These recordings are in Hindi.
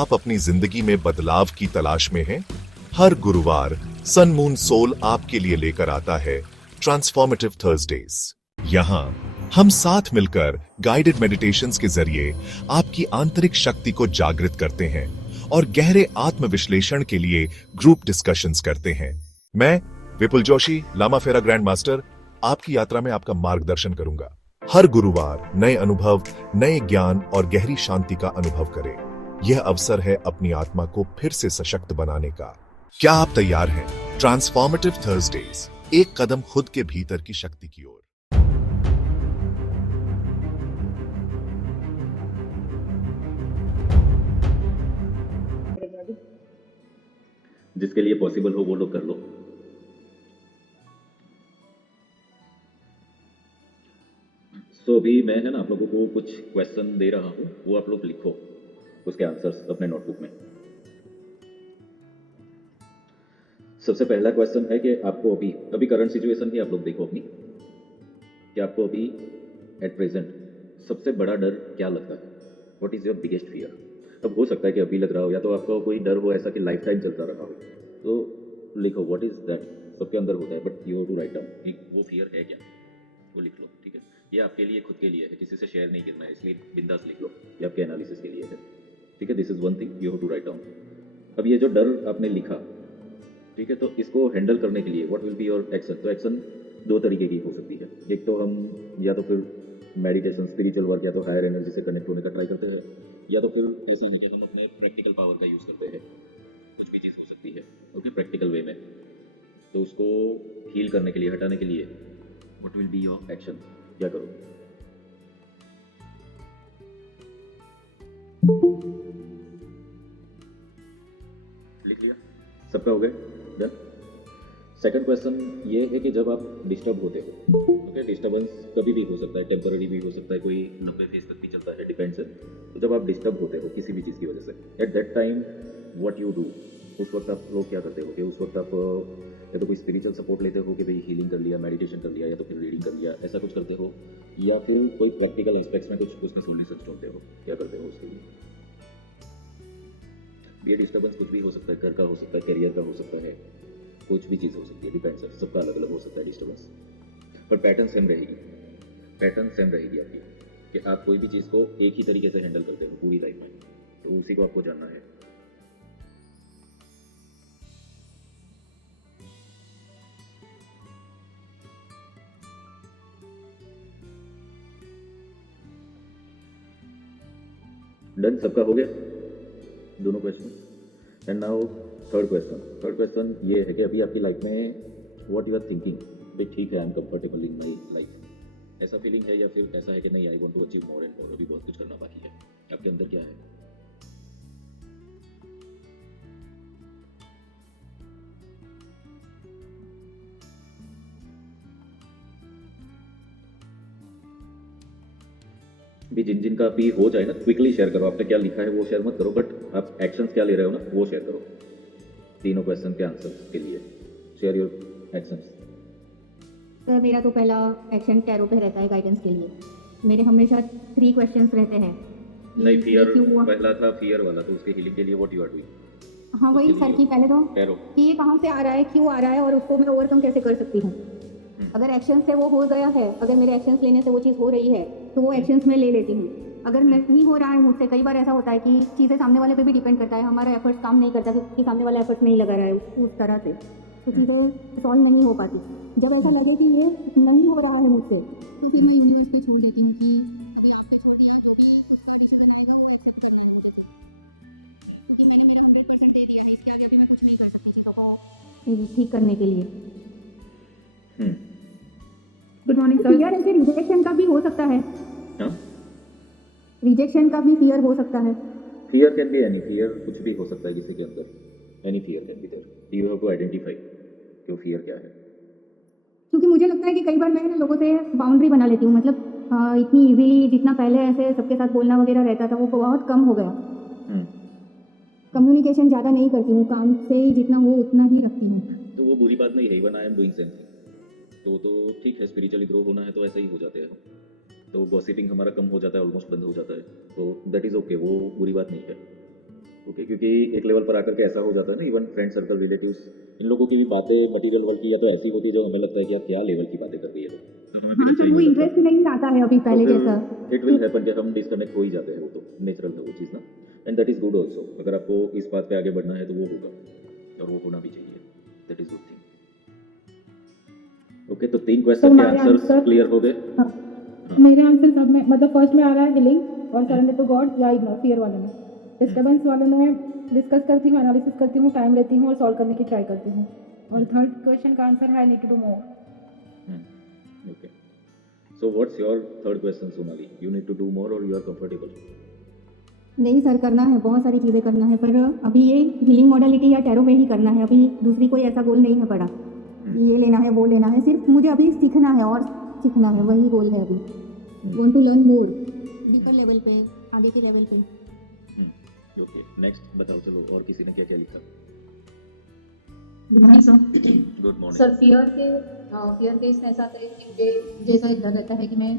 आप अपनी जिंदगी में बदलाव की तलाश में हैं? हर गुरुवार सन मून सोल आपके लिए लेकर आता है ट्रांसफॉर्मेटिव थर्सडेज। यहाँ हम साथ मिलकर गाइडेड मेडिटेशंस के जरिए आपकी आंतरिक शक्ति को जागृत करते हैं और गहरे आत्म विश्लेषण के लिए ग्रुप डिस्कशंस करते हैं। मैं विपुल जोशी, लामा फेरा ग्रैंड मास्टर, आपकी यात्रा में आपका मार्गदर्शन करूंगा। हर गुरुवार नए अनुभव, नए ज्ञान और गहरी शांति का अनुभव करें। यह अवसर है अपनी आत्मा को फिर से सशक्त बनाने का। क्या आप तैयार हैं? ट्रांसफॉर्मेटिव थर्सडेज, एक कदम खुद के भीतर की शक्ति की ओर। जिसके लिए पॉसिबल हो वो लोग कर लो। अभी मैं है ना आप लोगों को कुछ क्वेश्चन दे रहा हूँ, वो आप लोग लिखो उसके आंसर्स अपने नोटबुक में। सबसे पहला क्वेश्चन है कि आपको अभी अभी करंट सिचुएशन ही आप लोग देखो अपनी, कि आपको अभी एट प्रेजेंट सबसे बड़ा डर क्या लगता है? What is your biggest fear? अब हो सकता है कि अभी लग रहा हो, या तो आपका कोई डर हो ऐसा कि लाइफ टाइम चलता रहा हो, तो लिखो व्हाट इज दैट। सबके अंदर होता है, but you have to write down कि वो फियर है क्या, वो लिख लो। ठीक है, ये आपके लिए खुद के लिए है, किसी से शेयर नहीं करना है, इसलिए बिंदास लिख लो, ये आपके एनालिसिस के लिए है। ठीक है, this is one thing you have to write down. अब ये जो डर आपने लिखा, ठीक है, तो इसको हैंडल करने के लिए what will be your action? तो एक्शन दो तरीके की हो सकती है। एक तो हम या तो फिर मेडिटेशन, स्पिरिचुअल वर्क, या तो हायर एनर्जी से कनेक्ट होने का ट्राई करते हैं, या तो फिर ऐसा है कि हम अपने प्रैक्टिकल पावर का यूज़ करते हैं। कुछ भी चीज़ हो सकती है ओके, प्रैक्टिकल वे में। तो उसको हील करने के लिए, हटाने के लिए what will be your action? क्या करो? लिख लिया? सबका हो गया? डन। सेकंड क्वेश्चन ये है कि जब आप डिस्टर्ब होते हो, ओके, डिस्टर्बेंस कभी भी हो सकता है, टेम्पररी भी हो सकता है, कोई 90 फेज तक भी चलता है, डिपेंड्स है। तो जब आप डिस्टर्ब होते हो किसी भी चीज़ की वजह से, at that time what you do, उस वक्त आप लोग क्या करते हो? कि उस वक्त आप या तो कोई स्पिरिचुअल सपोर्ट लेते हो कि भाई हीलिंग कर लिया, मेडिटेशन कर लिया, या तो फिर रीडिंग कर लिया, ऐसा कुछ करते हो, या फिर कोई प्रैक्टिकल एस्पेक्ट्स में कुछ ना सोल्यूशन ढूंढते हो? क्या करते हो उसके लिए? ये डिस्टर्बेंस कुछ भी हो सकता है, घर का हो सकता है, करियर का हो सकता है, कुछ भी चीज़ हो सकती है, डिपेंड्स है, सबका अलग अलग हो सकता है डिस्टर्बेंस, पर पैटर्न सेम रहेगी। पैटर्न सेम रहेगी आपकी, कि आप कोई भी चीज़ को एक ही तरीके से हैंडल करते हो पूरी लाइफ में, तो उसी को आपको जानना है। डन, सबका हो गया दोनों question? And now third question. Third question ये है कि अभी आपकी लाइफ में व्हाट यू आर थिंकिंग, भाई ठीक है, I am comfortable in my life, ऐसा फीलिंग है, या फिर ऐसा है कि नहीं, I want to achieve more and more, अभी बहुत कुछ करना बाकी है? आपके अंदर क्या है? भी जिन जिन का भी हो जाए ना, क्विकली शेयर करो। आपने क्या लिखा है वो शेयर मत करो, बट आप एक्शंस क्या ले रहे हो ना वो शेयर करो। तीनों क्वेश्चन के आंसर्स के लिए शेयर योर एक्शंस। सर मेरा तो पहला एक्शन टैरो पे रहता है गाइडेंस के लिए। मेरे हमेशा 3 क्वेश्चंस रहते हैं। नहीं, फियर क्यों हुआ? पहला था, फियर वाला, तो उसके हीलिंग के लिए व्हाट यू आर डूइंग? हाँ वही सर, कि पहले तो टैरो। कि ये कहाँ से आ रहा है, क्यों आ रहा है, और उसको मैं ओवरकम कैसे कर सकती हूँ। अगर एक्शन से वो हो गया है, अगर मेरे एक्शंस लेने से वो चीज़ हो रही है, तो वो एक्शंस मैं ले लेती हूँ। अगर नहीं हो रहा है मुझसे, कई बार ऐसा होता है कि चीज़ें सामने वाले पे भी डिपेंड करता है, हमारा एफर्ट्स काम नहीं करता क्योंकि सामने वाला एफर्ट्स नहीं लगा रहा है उस तरह से, तो चीज़ें सॉल्व नहीं हो पाती। जब ऐसा लगे कि ये नहीं हो रहा है मुझसे, तो फिर मैं यूनिवर्स को छोड़ देती हूँ कि ये आपको छोड़ दिया, जो भी उसका डिसीजन आएगा वो एक्सेप्ट करना है मुझे, क्योंकि मैंने मेरा 100% दे दिया है, इसके आगे अभी मैं कुछ नहीं कर सकती चीज़ों को ठीक करने के लिए। Good morning sir. यार ऐसे रिजेक्शन का भी हो सकता है? हाँ, रिजेक्शन का भी फियर हो सकता है? Fear can be any fear, कुछ भी हो सकता है किसी के अंदर, any fear can be there. You have to identify कि वो फियर क्या है। क्योंकि मुझे लगता है कि कई बार मैं ना लोगों से बाउंड्री बना लेती हूँ, मतलब इतनी इजीली जितना पहले ऐसे सबके साथ बोलना वगैरह रहता था वो बहुत कम हो गया। कम्युनिकेशन ज़्यादा नहीं करती हूँ, काम से ही जितना हो उतना ही रखती हूँ। तो वो बुरी बात नहीं है, even I am doing same thing. तो ठीक है, स्पिरिचुअली ग्रो होना है तो ऐसा ही हो जाते हैं, तो गॉसिपिंग हमारा कम हो जाता है, ऑलमोस्ट बंद हो जाता है, तो दैट इज़ ओके, वो बुरी बात नहीं है। ओके, क्योंकि एक लेवल पर आकर के ऐसा हो जाता है ना, इवन फ्रेंड सर्कल, रिलेटिव्स, इन लोगों की भी बातें मटीरियल वर्ल्ड की या तो ऐसी होती है जो हमें लगता है कि यार क्या लेवल की बातें कर रही है लोग, हाँ, तो वो इंटरेस्ट नहीं आता है अभी पहले जैसा। इट विल हैपन कि हम डिस्कनेक्ट हो ही जाते हैं, वो तो नेचुरल है वो चीज़ ना, and that is good also. अगर आपको इस बात पे आगे बढ़ना है तो वो होगा, और वो होना भी चाहिए, that is good thing. Okay, तो 3 तो क्वेश्चन के हमारे आंसर्स आंसर क्लियर हो गए। हाँ, मेरे आंसर सब में मतलब फर्स्ट में आ रहा है हीलिंग और सरेंडर टू गॉड या इग्नोर फियर वाले में। डिस्टर्बेंस वाले में डिस्कस करती हूँ, एनालिसिस करती हूँ, टाइम लेती हूँ और सॉल्व करने की ट्राई करती हूँ। और थर्ड क्वेश्चन का आंसर है I need to do more. Okay, so what's your third question Sonali? You need to do more और यू आर कंफर्टेबल? नहीं सर, करना है, बहुत सारी चीज़ें करना है, पर अभी ये हीलिंग मॉडलिटी या टैरो में ही करना है। अभी दूसरी कोई ऐसा गोल नहीं है पड़ा, ये लेना है वो लेना है, सिर्फ मुझे अभी सीखना है और सीखना है, वही गोल है अभी। Want to learn more deeper level पे, आगे के लेवल पे। ओके, नेक्स्ट बताओ, चलो और किसी ने क्या क्या लिखा? Good morning sir. Good morning. Sir fear के इसमें ऐसा आता है कि मुझे ऐसा एक डर रहता है कि मैं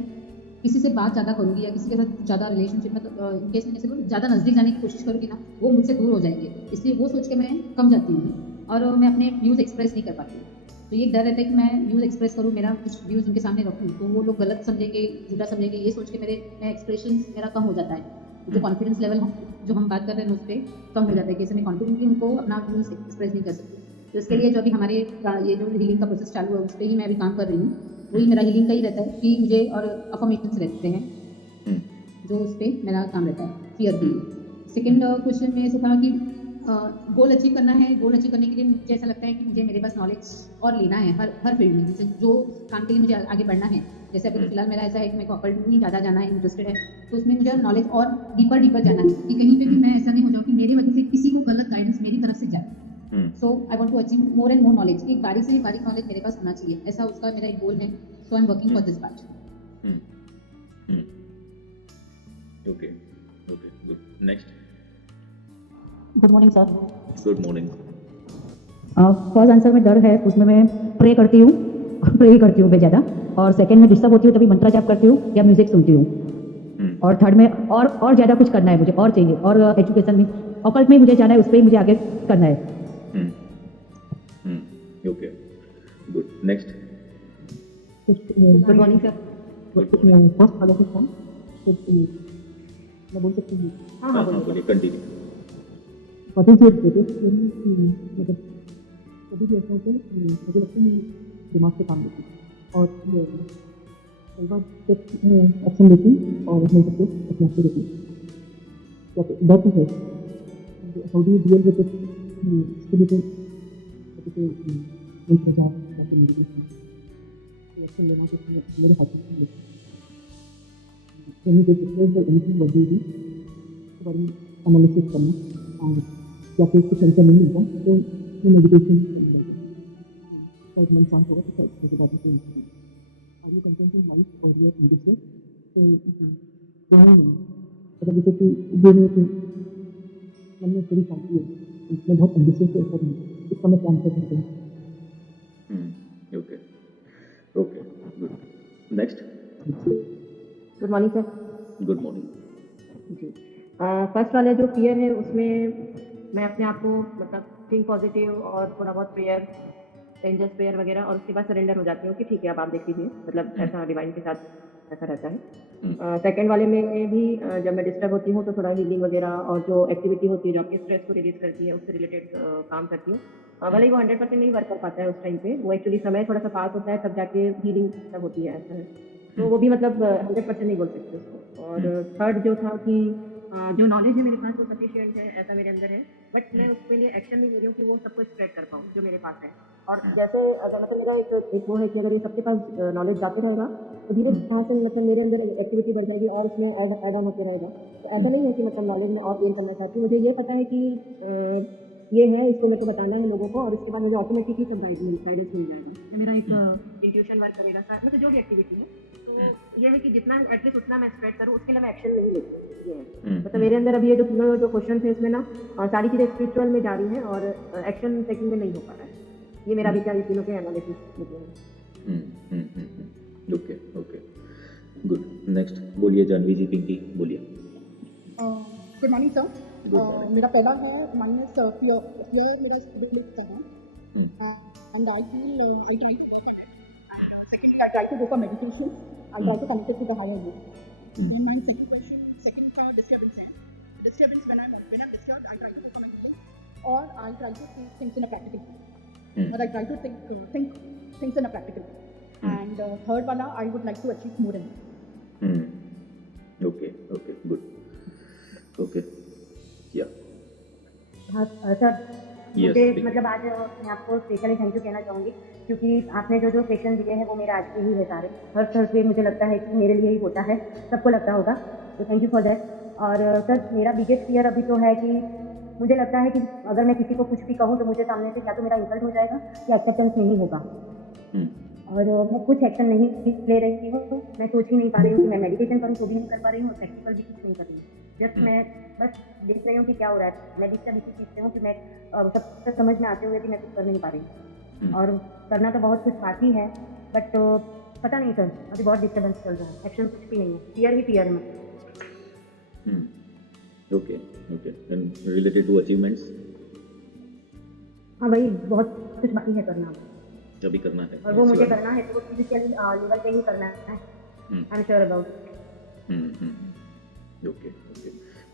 किसी से बात ज़्यादा करूँगी या किसी के साथ ज़्यादा रिलेशनशिप में इन केस में जैसे ज़्यादा नज़दीक जाने की कोशिश करूँगी ना, वो मुझसे दूर हो जाएंगे, इसलिए वो सोच के मैं कम जाती हूँ और मैं अपने व्यूज़ एक्सप्रेस नहीं कर पाती हूँ। तो ये डर रहता है कि मैं व्यूज़ एक्सप्रेस करूँ, मेरा कुछ व्यूज़ उनके सामने रखूँ तो वो लोग गलत समझेंगे, झूठा समझेंगे, ये सोच के मैं एक्सप्रेशन मेरा कम हो जाता है। जो कॉन्फिडेंस लेवल जो हम बात कर रहे हैं उस पर कम हो जाता है कि ऐसे मैं कॉन्फिडेंटली उनको अपना व्यूज़ एक्सप्रेस नहीं कर सकती। तो इसके लिए जो अभी हमारे ये जो हीलिंग का प्रोसेस चालू है उस पर ही मैं अभी काम कर रही हूँ। वही मेरा हीलिंग का ही रहता है कि मुझे और अफर्मेशंस रहते हैं जो उस पर मेरा काम रहता है फियर हीलिंग। सेकेंड क्वेश्चन में ऐसा था कि गोल अचीव करना है, गोल अचीव करने के लिए मुझे ऐसा लगता है कि मुझे मेरे पास नॉलेज और लेना है हर फील्ड में, जैसे जो काम के लिए मुझे आगे बढ़ना है। जैसे अभी फिलहाल मेरा ऐसा है कि मेरे को अकल्ट में ज़्यादा जाना है, इंटरेस्टेड है, तो उसमें मुझे नॉलेज और डीपर जाना है कि कहीं पे भी मैं ऐसा नहीं हो जाऊँ कि मेरी वजह से किसी को गलत गाइडेंस मेरी तरफ से जाए। So I want to achieve more and more knowledge, एक बारीक से बारीक नॉलेज मेरे पास होना चाहिए, ऐसा उसका मेरा एक गोल है। So I am working for this part. Okay, okay, good. Next. Good morning sir. Good morning. First answer में डर है, उसमें मैं प्रे करती हूँ मैं ज़्यादा, और सेकंड में डिस्टर्ब होती हूँ तभी मंत्रा जाप करती हूँ या म्यूजिक सुनती हूँ, और थर्ड में और ज़्यादा कुछ करना है मुझे, और चाहिए, और एजुकेशन में ऑकल्ट में मुझे जाना है, उस पर ही मुझे आगे करना है। Okay, good. Next. Good morning sir. First वाले से कौन मैं बोल सकती हूँ? हाँ, बोलिए, continue. What is your greatest fear? मतलब कभी भी ऐसा होता है मुझे लगता है मैं दिमाग से काम लेती हूँ और कई बार सिर्फ एक्शन लेती हूँ और नहीं सकते अपने आप से लेती हूँ। डर तो है, how do you deal with it? इसके लिए तो इंतजार करके मेडिटेशन एक्शन लेना तो मेरे हाथ में नहीं है। When you get stressed or anything, what do you do? उसके बारे में एनालिसिस करना, और या फिर कुछ आंसर नहीं मिलता तो मेडिटेशन शायद मन शांत होगा तो शायद उसके बाद में are you content in life और यू आर एम्बिशियस? तो दोनों में मतलब जैसे कि जो मेरे मन में थोड़ी शांति है, इसमें बहुत एम्बिशियस है, ऐसा नहीं, इसका मैं काम कर सकता हूँ। Okay, okay, good. Next. Good morning sir. Good morning. जी, फर्स्ट वाला जो फियर है उसमें मैं अपने आप को मतलब थिंक पॉजिटिव और थोड़ा बहुत प्रेयर, एंजल्स प्रेयर वगैरह, और उसके बाद सरेंडर हो जाती हूँ कि ठीक है अब आप देख लीजिए, मतलब ऐसा डिवाइन के साथ ऐसा रहता है। सेकंड वाले में भी जब मैं डिस्टर्ब होती हूँ तो थोड़ा हीलिंग वगैरह और जो एक्टिविटी होती है जो आपके स्ट्रेस को रिलीज करती है उससे रिलेटेड काम करती हूँ। भले ही वो 100% नहीं वर्क कर पाता है उस टाइम पे, वो एक्चुअली समय थोड़ा सा पास होता है तब जाके हीलिंग तब होती है, ऐसा है। तो वो भी मतलब 100% नहीं बोल सकते उसको। और थर्ड जो था कि जो नॉलेज है मेरे पास वो सफिशिएंट है, ऐसा मेरे अंदर है, बट मैं उसके लिए एक्शन नहीं ले रही हूँ कि वो सबको स्प्रेड कर पाऊँ जो मेरे पास है। और जैसे अगर मतलब मेरा एक वो है कि अगर ये सबके पास नॉलेज जाते रहेगा तो धीरे धीरे से मतलब मेरे अंदर एक्टिविटी बढ़ जाएगी और इसमें ऐड ऑन होते रहेगा। तो ऐसा नहीं है कि मतलब नॉलेज में और गेन करना चाहती हूँ, मुझे ये पता है कि ये है, इसको मेरे को बताना है लोगों को, और इसके बाद मुझे ऑटोमेटिकली सब गाइडेंस मिल जाएगा। तो मेरा एक इंट्यूशन वर्क करेगा साथ में, तो जो भी एक्टिविटी है तो ये है कि जितना एटलीस्ट उतना मैं स्प्रेड करूँ, उसके लिए मैं एक्शन नहीं लेती। ये है मतलब मेरे अंदर अभी ये जो तीनों जो क्वेश्चन है इसमें ना सारी चीज़ें स्पिरिचुअल में जा रही हैं और एक्शन टेकिंग में नहीं हो पा रहा है। ये मेरा भी क्या ये तीनों के एनालिसिस निकले हैं। Okay, okay, good. नेक्स्ट बोलिए जानवी जी, पिंकी बोलिए। Good morning sir. मेरा पहला है माइनस फियर मेरा स्टडी कर रहा Hmm. है and I feel I try secondly I try to go for meditation I try to connect to the higher you then my second question second का डिस्टर्बेंस है disturbance when I disturbed I try to go for meditation और I try to see things in a practical way or I try to think things in a practical way and third wala I would like to achieve more in Okay, good. Okay, yeah. हाँ सर Yes, मुझे please. मतलब आज मैं आपको स्पेशली थैंक यू कहना चाहूँगी क्योंकि आपने जो जो क्वेश्चन दिए हैं वो मेरे आज के ही है सारे हर थर्सडे मुझे लगता है कि मेरे लिए ही होता है सबको लगता होगा तो थैंक यू फॉर दैट और सर मेरा बिगेस्ट फियर अभी तो है कि मुझे लगता है कि अगर मैं किसी को कुछ भी कहूँ तो मुझे सामने से क्या तो मेरा इंसल्ट हो जाएगा या एक्सेप्टेंस नहीं होगा और मैं कुछ एक्शन नहीं ले रही हूँ मैं सोच ही नहीं पा रही हूँ कि मैं मेडिटेशन करूँ तो भी नहीं कर पा रही हूँ और प्रैक्टिकल भी कुछ नहीं कर रही हूँ जस्ट मैं बस देख रही हूँ कि क्या हो रहा है मैं डिस्टर्ब इसी चीज़ से हूँ कि मैं सब समझ में आते हुए भी मैं कुछ कर नहीं पा रही हूँ और करना तो बहुत कुछ बाकी है बट पता नहीं सर अभी बहुत डिस्टर्बेंस चल रहा है एक्शन कुछ भी नहीं है फियर ही फियर है मैं Okay. And related to achievements, हाँ भाई बहुत कुछ बाकी है करना अभी करना है और वो मुझे करना है तो वो फिजिकल लेवल पे ही करना है I am sure about okay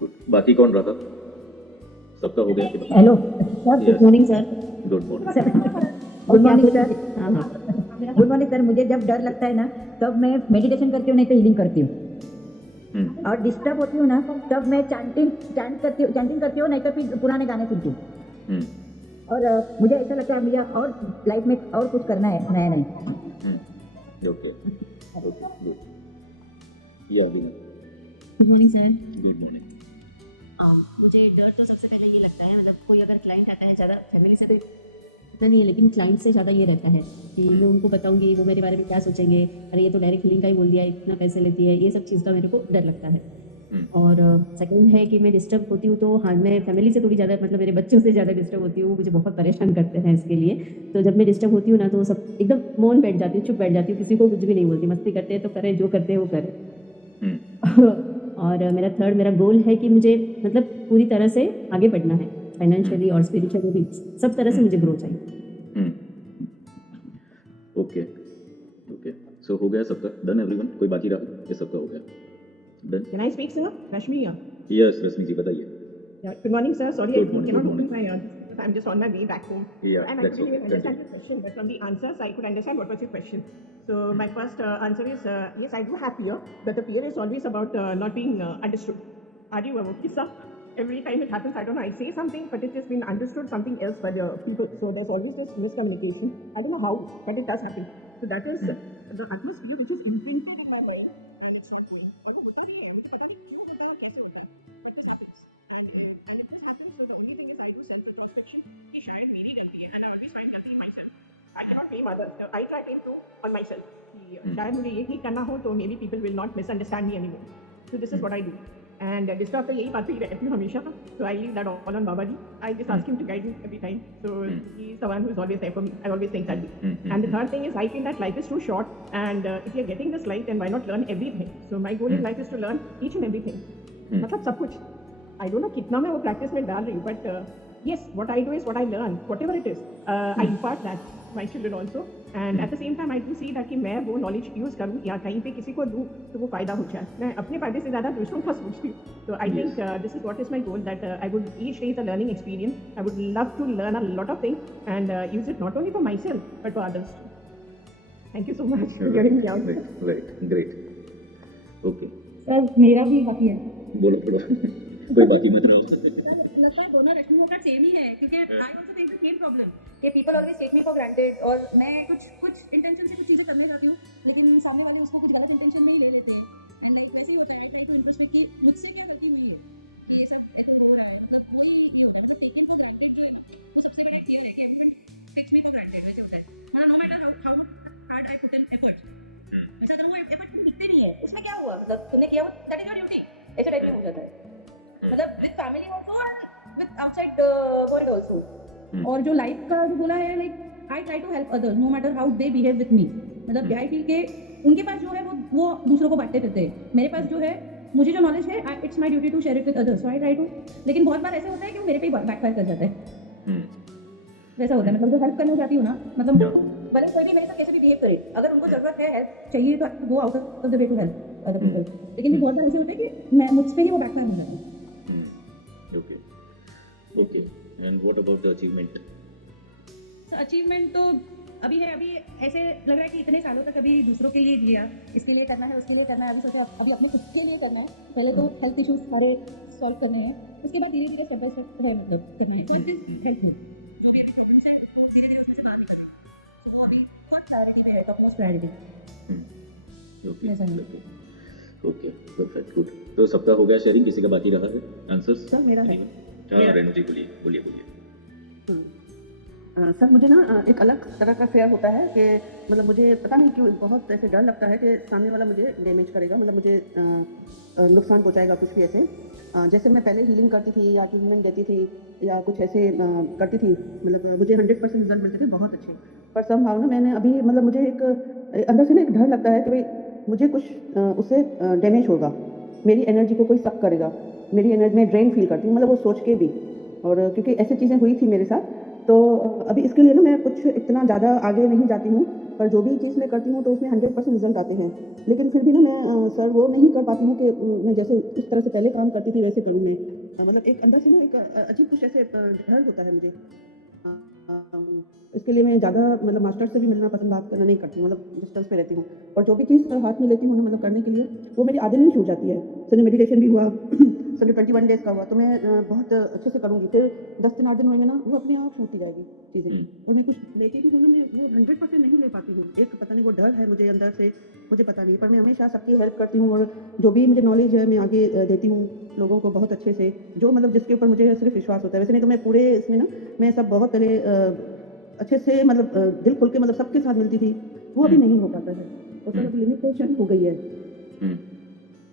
good बाकी कौन रहा था सबका हो गया कि hello sir good morning sir good morning good morning sir good morning sir मुझे जब डर लगता है ना तब मैं मेडिटेशन करती हूँ नहीं तो हीलिंग करती हूँ और डिस्टर्ब होती हूँ ना तब मैं चैंटिंग करती हूँ नहीं तो फिर पुराने गाने सुनती हूँ और मुझे ऐसा लगता है मुझे और लाइफ में और कुछ करना है नया नहीं ओके गुड या अभी good morning sir good morning मुझे डर तो सबसे पहले ये लगता है मतलब कोई अगर क्लाइंट आता है ज़्यादा फैमिली से तो इतना नहीं है लेकिन क्लाइंट से ज़्यादा ये रहता है कि मैं उनको बताऊंगी वो मेरे बारे में क्या सोचेंगे अरे ये तो डायरेक्ट हीलिंग का ही बोल दिया इतना पैसे लेती है ये सब चीज़ का मेरे को डर लगता है और सेकंड है कि मैं डिस्टर्ब होती हूँ तो हाँ मैं फैमिली से थोड़ी ज़्यादा मतलब मेरे बच्चों से ज़्यादा डिस्टर्ब होती हूँ मुझे बहुत परेशान करते हैं इसके लिए तो जब मैं डिस्टर्ब होती हूँ ना तो सब एकदम मौन बैठ जाती हूँ चुप बैठ जाती हूँ किसी को कुछ भी नहीं बोलती मस्ती करते हैं तो करें जो करते हैं वो करें और मेरा थर्ड मेरा गोल है कि मुझे मतलब पूरी तरह से आगे बढ़ना है फाइनेंशियली और स्पिरिचुअली भी सब तरह से मुझे ग्रो चाहिए ओके सो हो गया सबका डन एवरीवन कोई बाकी रहा ये सबका हो गया done Can I speak, sir? Rashmi here. Yes Rashmi ji बताइए Yeah. Good morning, sir. Sorry, Good I morning, cannot good open my I'm just on my way back home. Yeah, I'm that's actually okay. understand the question, but from the answers, I could understand what was your question. So my first answer is yes, I do have fear, but the fear is always about not being understood. Are you aware, sir? Every time it happens, I don't know, I say something, but it's just been understood something else by the people. So there's always this miscommunication. I don't know how that it does happen. So that is the atmosphere which is imprinted in my brain. And it's not real. अगर होता नहीं है, पता नहीं क्यों होता है, कैसे होता है. But this happens. And if this happens, so the only thing is I do self-introspection कि शायद मेरी गलती है. And I always find guilty myself. I cannot blame others. I try to improve on myself. कि शायद मुझे ये ठीक करना हो तो maybe people will not misunderstand me anymore. So this is what I do. And disturb तो यही बात ही रहती हूँ हमेशा तो I leave that all on Baba ji I just ask him to guide me every time so he is the one who is always there for me I always think that and the third thing is I feel that life is too short and if you are getting this life then why not learn everything so my goal in life is to learn each and everything मतलब सब कुछ आई डोंट नो कितना मैं वो प्रैक्टिस में डाल रही हूँ but yes what I do is what I learn whatever it is I impart that to my children also and at the same time I do see that कि मैं वो knowledge use करूँ या कहीं पे किसी को दूँ तो वो फ़ायदा हो जाए मैं अपने फ़ायदे से ज़्यादा दूसरों का सोचती हूँ so I think this is what is my goal that I would each day is a learning experience I would love to learn a lot of things and use it not only for myself but for others thank you so much for hearing me out right great okay sir मेरा भी बाकी है बोलो कोई बाकी मत रहो लगता है दोनों रश्मियों का सेम ही है क्योंकि I also face the same problem कि people always take me for granted और मैं कुछ इंटेंशन से कुछ चीज़ें करना चाहती हूँ लेकिन सामने वाले उसको कुछ गलत इंटेंशन नहीं ले लेते हैं कैसे होता है कि इंटरेस्ट की मुझसे भी होती नहीं है कि ये सब ऐसे होगा ये होगा तो टेकन फॉर ग्रांटेड जो सबसे बड़े डील लेके टेक्स मी फॉर ग्रांटेड वैसे होता है no matter how hard I put in effort ऐसा अगर वो एफर्ट दिखते नहीं है उसमें क्या हुआ मतलब तुमने किया दैट इज योर ड्यूटी ऐसे टाइप में हो जाता है मतलब with family also and with outside world also और जो लाइफ का जो बोला है like I try to help others no matter how they behave with me मतलब क्या है कि उनके पास जो है वो दूसरों को बांटते रहते हैं मेरे पास जो है मुझे जो नॉलेज है it's my duty to share it with others, so I try to. लेकिन बहुत बार ऐसा होता है कि वो मेरे पे ही बैकफायर कर जाता है, वैसा होता है। मतलब जो हेल्प करने जाती हूँ ना, मतलब भले कोई भी मेरे साथ कैसे भी बिहेव करे, अगर उनको जरूरत है हेल्प चाहिए तो go out of the way to help other people. लेकिन ये बहुत बार ऐसे होता है कि मैं मुझ पे ही वो बैकफायर हो जाता है। Okay okay, and what about the achievement? Achievement तो अभी है, अभी ऐसे लग रहा है कि इतने सालों तक अभी दूसरों के लिए जिया, इसके लिए करना है, उसके लिए करना है, अभी सोचा अभी अपने खुद के लिए करना है। पहले तो हेल्थ इश्यूज सारे सॉल्व करने हैं, उसके बाद धीरे धीरे स्टेप बाय स्टेप मतलब करना है। फर्स्ट इज हेल्थ, जो भी अभी प्रॉब्लम्स है वो धीरे धीरे उसमें से बाहर निकलना है, तो वो अभी फर्स्ट प्रायोरिटी में है, the most priority. Okay okay, perfect, good. तो सबका हो गया शेयरिंग, किसी का बाकी रहा है आंसर्स? सर मेरा है। हाँ रेणु जी बोलिए बोलिए बोलिए। सर मुझे ना एक अलग तरह का फेयर होता है कि मतलब मुझे पता नहीं क्यों बहुत ऐसे डर लगता है कि सामने वाला मुझे डैमेज करेगा, मतलब मुझे नुकसान पहुंचाएगा कुछ भी ऐसे। जैसे मैं पहले हीलिंग करती थी या ट्रीटमेंट देती थी या कुछ ऐसे करती थी, मतलब मुझे 100% रिजल्ट मिलते थे बहुत अच्छे। पर समहाउ ना मैंने अभी मतलब मुझे एक अंदर से ना एक डर लगता है कि भाई मुझे कुछ उससे डैमेज होगा, मेरी एनर्जी को कोई सक करेगा, मेरी एनर्जी में ड्रेन फील करती हूँ, मतलब वो सोच के भी। और क्योंकि ऐसी चीज़ें हुई थी मेरे साथ, तो अभी इसके लिए ना मैं कुछ इतना ज़्यादा आगे नहीं जाती हूँ, पर जो भी चीज़ मैं करती हूँ तो उसमें 100% रिजल्ट आते हैं। लेकिन फिर भी ना मैं सर वो नहीं कर पाती हूँ कि मैं जैसे उस तरह से पहले काम करती थी वैसे करूँ मैं। मतलब एक अंदर से ना एक अजीब कुछ ऐसे डर होता है मुझे। इसके लिए मैं ज़्यादा मतलब मास्टर से भी मिलना पसंद बात करना नहीं करती हूँ, मतलब डिस्टेंस पे रहती हूँ। और जो भी चीज़ हाथ में लेती हूँ ना मतलब करने के लिए, वो मेरी आदत नहीं छूट जाती है। सर मेडिटेशन भी हुआ सर 21 डेज़ का हुआ, तो मैं बहुत अच्छे से करूँगी, फिर 10 दिन 8 दिन होंगे ना वो अपने आप छूटती जाएगी चीज़ें। और मैं कुछ लेती भी हूँ ना, मैं वो 100% नहीं ले पाती हूँ। एक पता नहीं वो डर है मुझे अंदर से, मुझे पता नहीं, पर मैं हमेशा सबकी हेल्प करती हूँ और जो भी मुझे नॉलेज है मैं आगे देती हूँ लोगों को बहुत अच्छे से, जो मतलब जिसके ऊपर मुझे सिर्फ विश्वास होता है। वैसे नहीं तो मैं पूरे इसमें ना मैं सब बहुत पहले अच्छे से मतलब दिल खोल के मतलब सबके साथ मिलती थी, वो अभी नहीं हो पाता है, और सब लिमिटेशन हो गई है।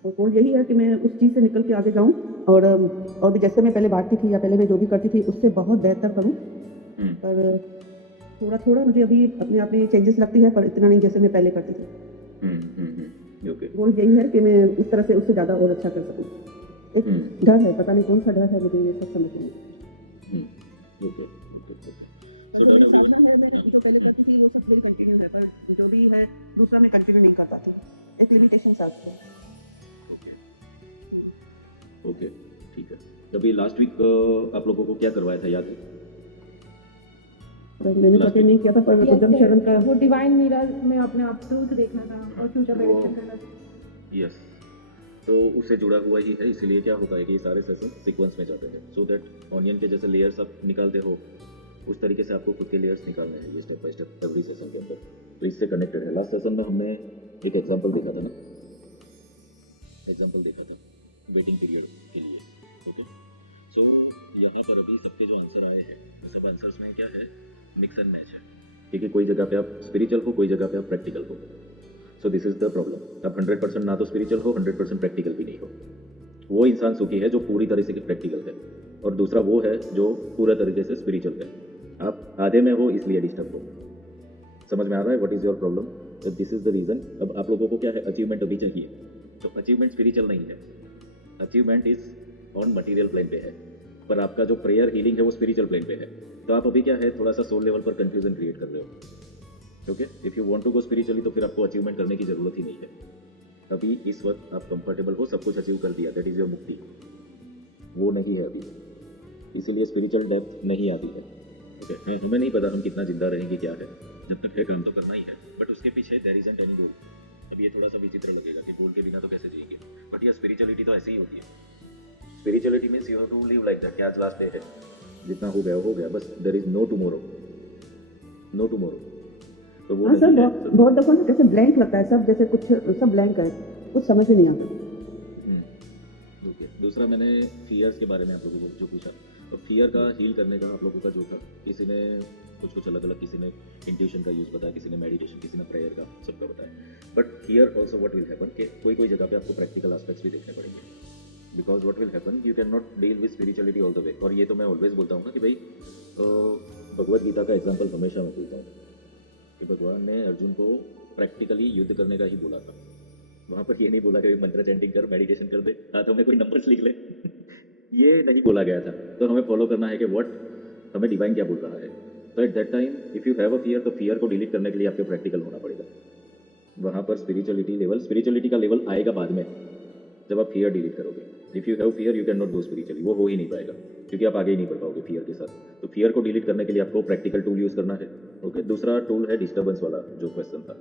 और गोल यही है कि मैं उस चीज़ से निकल के आगे जाऊँ और भी जैसे मैं पहले बांटती थी या पहले मैं जो भी करती थी उससे बहुत बेहतर करूँ। पर थोड़ा थोड़ा मुझे अभी अपने आप में चेंजेस लगती है, पर इतना नहीं जैसे मैं पहले करती थी। ओके, गोल यही है कि मैं उस तरह से उससे ज़्यादा और अच्छा कर सकूँ। एक डर है, पता नहीं कौन सा डर है, मुझे ये सब समझ नहीं। ओके, पहले करती थी वो सब कंटिन्यू है, पर जो भी है दूसरा मैं कंटिन्यू नहीं कर पाती, एक लिमिटेशन आती है। ओके ठीक है। अभी लास्ट वीक आप लोगों को क्या करवाया था, याद है? मैंने पता नहीं किया था, पर मेरे को जब शरण का वो डिवाइन मिरर में अपने आप ट्रूथ देखना था और फ्यूचर प्रेडिक्शन करना था। यस, तो उससे जुड़ा हुआ ही है। इसीलिए क्या होता है कि ये सारे सेशन सीक्वेंस में जाते हैं, सो दैट ऑनियन के जैसे लेयर्स आप निकालते हो उस तरीके से आपको खुद के लेयर्स निकालने हैं, ये step by step every session के अंदर। तो इससे कनेक्टेड है। लास्ट सेशन में हमने एक एग्जांपल देखा था ना, एग्जांपल देखा था वेटिंग पीरियड के लिए। ओके, सो यहाँ पर अभी सबके जो आंसर आए हैं सब आंसर्स में क्या है, मिक्स एंड मैच है। ठीक है, कोई जगह पे आप स्पिरिचुअल हो, कोई जगह पे आप प्रैक्टिकल हो। सो दिस इज द प्रॉब्लम। आप 100% ना तो स्पिरिचुअल हो, 100% प्रैक्टिकल भी नहीं हो। वो इंसान सुखी है जो पूरी तरह से प्रैक्टिकल है, और दूसरा वो है जो पूरा तरीके से स्पिरिचुअल है। आप आधे में हो इसलिए डिस्टर्ब हो। समझ में आ रहा है what is your problem? This is the reason. अब आप लोगों को क्या है, अचीवमेंट अभी चाहिए, तो अचीवमेंट स्पिरिचुअल नहीं है, achievement is on material plane पे है, पर आपका जो प्रेयर हीलिंग है वो स्पिरिचुअल प्लेन पे है। तो आप अभी क्या है, थोड़ा सा सोल लेवल पर कंफ्यूजन क्रिएट कर रहे हो। Okay, if you want to go spiritually तो फिर आपको अचीवमेंट करने की जरूरत ही नहीं है। अभी इस वक्त आप कंफर्टेबल हो, सब कुछ अचीव कर दिया, दैट इज योर मुक्ति। वो नहीं है अभी, इसीलिए स्पिरिचुअल डेप्थ नहीं आती है। ओके, हमें नहीं पता हम कितना जिंदा रहेंगे, क्या है, जब तक है काम तो करना ही है, बट उसके पीछे देयर इजंट एनी गोल। अब ये थोड़ा सा विचित्र लगेगा कि गोल के बिना तो कैसे जिएंगे, बट ये स्पिरिचुअलिटी तो ऐसे ही होती है। Spirituality means you have to live like that, कि आज लास्ट डे है, जितना हो गया बस, there is no tomorrow, no tomorrow. तो वो सर बहुत दफा ना कैसे ब्लैंक लगता है, सब जैसे कुछ सब ब्लैंक है, कुछ समझ में नहीं आता। ओके, दूसरा मैंने फियर्स के बारे में आप लोगों को जो पूछा, तो फियर का हील करने का आप लोगों का जो था, किसी ने कुछ अलग अलग, किसी ने इंट्यूशन का यूज़ बताया, किसी ने मेडिटेशन, किसी ने प्रेयर का, सबका बताया। But here also what will happen कि कोई जगह पे आपको प्रैक्टिकल एस्पेक्ट्स भी देखने पड़ेंगे, because what will happen, you can not deal with spirituality all the way. और ये तो मैं ऑलवेज बोलता हूँ ना कि भाई भगवद गीता का एग्जाम्पल हमेशा मैं देता हूँ कि भगवान ने अर्जुन को प्रैक्टिकली युद्ध करने का ही बोला था, वहाँ पर ये नहीं बोला कि मंत्र चैंटिंग कर, मेडिटेशन कर दे, हाथों में कोई नंबर्स लिख ले ये नहीं बोला गया था। तो हमें फॉलो करना है कि व्हाट हमें डिवाइन क्या बोल रहा है। तो at that time if you have a fear, तो फियर को डिलीट करने के लिए आपको प्रैक्टिकल होना पड़ेगा। वहाँ पर स्पिरिचुअलिटी का लेवल आएगा बाद में, जब आप फियर डिलीट करोगे। If you have fear you can not go spiritually, वो हो ही नहीं पाएगा क्योंकि आप आगे ही नहीं बढ़ पाओगे फियर के साथ। तो फियर को डिलीट करने के लिए आपको प्रैक्टिकल टूल यूज़ करना है। ओके, दूसरा टूल है डिस्टर्बेंस वाला जो क्वेश्चन था।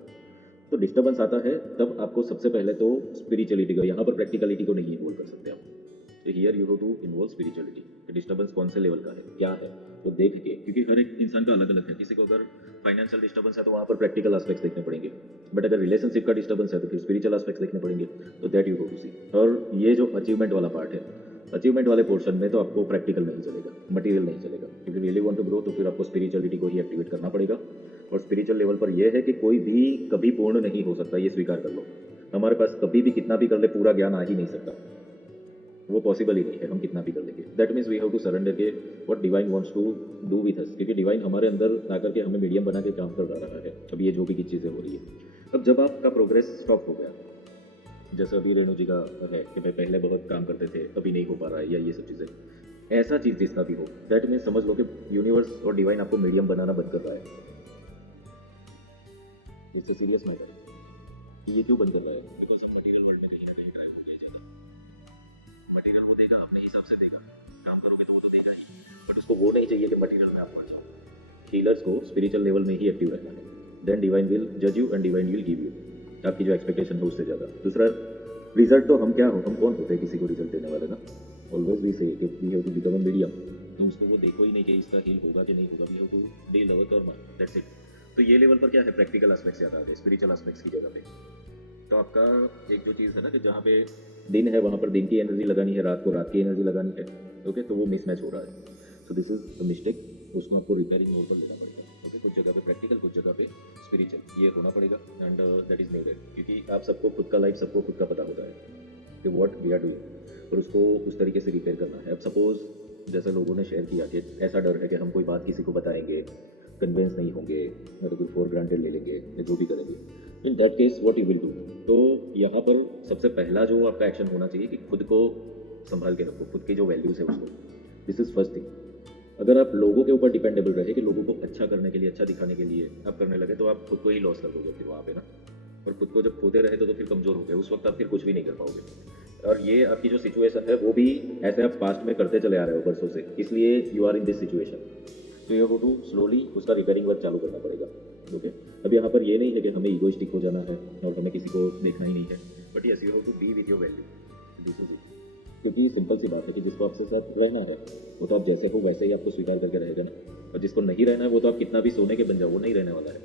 तो डिस्टर्बेंस आता है तब आपको सबसे पहले तो स्पिरिचुअलिटी को, यहाँ पर प्रैक्टिकलिटी को नहीं इन्वॉल्व कर सकते आप। तो here you have to involve spirituality कि डिस्टर्बेंस कौन से लेवल का है, क्या है, तो देख के, क्योंकि हर एक इंसान का अलग अलग है। किसी को अगर फाइनेंशियल डिस्टर्बेंस है तो वहाँ पर प्रैक्टिकल एस्पेक्ट्स देखने पड़ेंगे, बट अगर रिलेशनशिप का डिस्टर्बेंस है तो फिर स्पिरिचुअल एस्पेक्ट्स देखने पड़ेंगे। तो दैट यू हैव टू सी। और ये जो अचीवमेंट वाला पार्ट है, अचीवमेंट वाले पोर्शन में तो आपको प्रैक्टिकल नहीं चलेगा, मटेरियल नहीं चलेगा। If you really want to grow तो फिर आपको स्पिरिचुअलिटी को ही एक्टिवेट करना पड़ेगा। और स्पिरिचुअल लेवल पर यह है कि कोई भी कभी पूर्ण नहीं हो सकता, ये स्वीकार कर लो। हमारे पास कभी भी कितना भी कर ले पूरा ज्ञान आ ही नहीं सकता, वो पॉसिबल ही नहीं है, हम कितना भी कर लेंगे। That means we have to surrender के what divine wants to do with us, क्योंकि डिवाइन हमारे अंदर आकर के हमें मीडियम बना के काम कर रहा है। अब ये जो भी चीज़ें हो रही है, अब जब आपका प्रोग्रेस स्टॉप हो गया, जैसा अभी रेणु जी का है कि भाई पहले बहुत काम करते थे अभी नहीं हो पा रहा है, या ये सब चीज़ें, ऐसा चीज़ जिसका भी हो, दैट मीन्स समझ लो कि यूनिवर्स और डिवाइन आपको मीडियम बनाना बंद कर रहा है। इससे सीरियस मैटर कि ये क्यों बंद कर रहा है। मटेरियल वो देगा अपने हिसाब से देगा, काम करोगे तो वो तो देगा ही, बट उसको वो नहीं चाहिए कि मटेरियल में आपको अच्छा। हीलर्स को स्पिरिचुअल लेवल में ही एक्टिव रहना है, देन डिवाइन विल जज you and divine will give you आपकी जो एक्सपेक्टेशन है उससे ज़्यादा। दूसरा, रिजल्ट तो हम क्या हो, हम कौन होते हैं किसी को रिजल्ट देने वाले ना। ऑलवेज वी से कि we have to become a medium. तो उसको वो देखो ही नहीं कि इसका हील होगा कि नहीं होगा, we have to deal our karma, that's it. तो ये लेवल पर क्या है, प्रैक्टिकल एस्पेक्ट्स ज़्यादा आ गए स्पिरिचुअल एस्पेक्ट्स की जगह पे। तो आपका एक जो चीज़ है ना कि जहाँ पे दिन है वहाँ पर दिन की एनर्जी लगानी है, रात को रात की एनर्जी लगानी है। ओके, तो वो मिसमैच हो रहा है। सो दिस इज द मिस्टेक, उसको आपको रिपेयरिंग मोड पर लेना पड़ेगा। ओके, कुछ जगह पे प्रैक्टिकल, कुछ जगह पे स्पिरिचुअल, ये होना पड़ेगा एंड दैट इज नीडेड, क्योंकि आप सबको खुद का लाइफ, सबको खुद का पता होता है कि व्हाट वी आर डूइंग, और उसको उस तरीके से रिपेयर करना है। अब सपोज जैसे लोगों ने शेयर किया कि ऐसा डर है कि हम कोई बात किसी को बताएंगे, कन्विंस नहीं होंगे, या तो कोई फॉर ग्रांटेड ले लेंगे, या जो भी करेंगे। In that case what you will do, तो यहाँ पर सबसे पहला जो आपका एक्शन होना चाहिए कि खुद को संभाल के रखो, खुद की जो वैल्यूज़ है उसको। This is first thing. अगर आप लोगों के ऊपर डिपेंडेबल रहे कि लोगों को अच्छा करने के लिए, अच्छा दिखाने के लिए आप करने लगे, तो आप खुद को ही लॉस कर दोगे फिर वहाँ पे ना। और खुद को जब खोते रहे तो फिर कमज़ोर हो गए, उस वक्त आप फिर कुछ भी नहीं कर पाओगे। और ये आपकी जो सिचुएशन है वो भी ऐसे आप पास्ट में करते चले आ रहे हो बरसों से, इसलिए you are in this situation. तो यू हैव टू स्लोली उसका रिपेयरिंग वर्क चालू करना पड़ेगा। ओके, अब यहाँ पर ये नहीं है कि हमें ईगोइस्टिक हो जाना है और हमें किसी को देखना ही नहीं है, but yes you have to be with your value, this is it. क्योंकि सिंपल सी बात है कि जिसको आपके साथ रहना है वो तो आप जैसे हो वैसे ही आपको स्वीकार करके रहेगा ना, और जिसको नहीं रहना है वो तो आप कितना भी सोने के बन जाओ, वो नहीं रहने वाला है।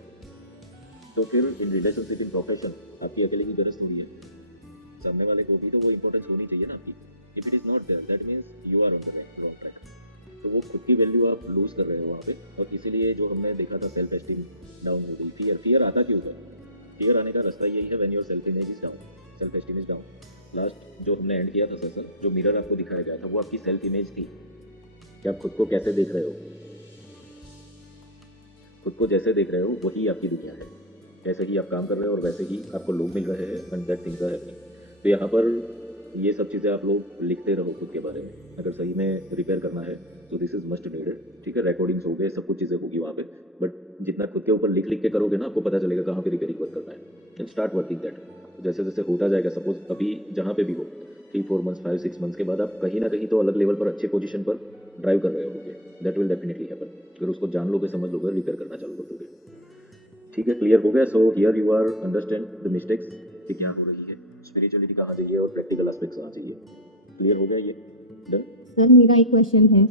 तो फिर इन रिलेशनशिप, इन प्रोफेशन, आपकी अकेले की जरूरत थोड़ी है, सामने वाले को भी तो वो इंपॉर्टेंस होनी चाहिए ना आपकी। If it is not there that means you are on the wrong track. तो वो खुद की वैल्यू आप लूज़ कर रहे हो वहाँ पे, और इसीलिए जो हमने देखा था सेल्फ एस्टीम डाउन हो गई। फियर आता क्यों था? फियर आने का रास्ता यही है when your self image is down, self esteem is down. Last जो हमने एंड किया था सर, जो मिरर आपको दिखाया गया था वो आपकी सेल्फ इमेज थी कि आप खुद को कैसे देख रहे हो। खुद को जैसे देख रहे हो वही आपकी दुनिया है, जैसे ही आप काम कर रहे हो और वैसे ही आपको लोग मिल रहे हैं and that things are happening. तो यहाँ पर ये सब चीज़ें आप लोग लिखते रहो खुद के बारे में, अगर सही में रिपेयर करना है तो दिस इज मस्ट नीडेड। ठीक है, रिकॉर्डिंग्स हो गए, सब कुछ चीज़ें होगी वहाँ पे, बट जितना खुद के ऊपर लिख लिख के करोगे ना आपको पता चलेगा कहाँ पे रिपेयरिंग वर्क करना है, एंड स्टार्ट वर्किंग दैट। जैसे जैसे होता जाएगा, सपोज अभी जहाँ पे भी हो 3-4 मंथ्स 5-6 मंथ्स के बाद आप कहीं ना कहीं तो अलग लेवल पर, अच्छे पोजीशन पर ड्राइव कर रहे होगे, दैट विल डेफिनेटली हैपन। अगर उसको जान लोगे, समझ लोगे, रिपेयर करना चालू कर दोगे। ठीक है, क्लियर हो गया? So here you are understand the mistakes कि क्या हो रही है, स्पिरिचुअलिटी कहाँ चाहिए और प्रैक्टिकल एस्पेक्ट्स कहाँ चाहिए। क्लियर हो गया ये? डन? सर मेरा एक क्वेश्चन है,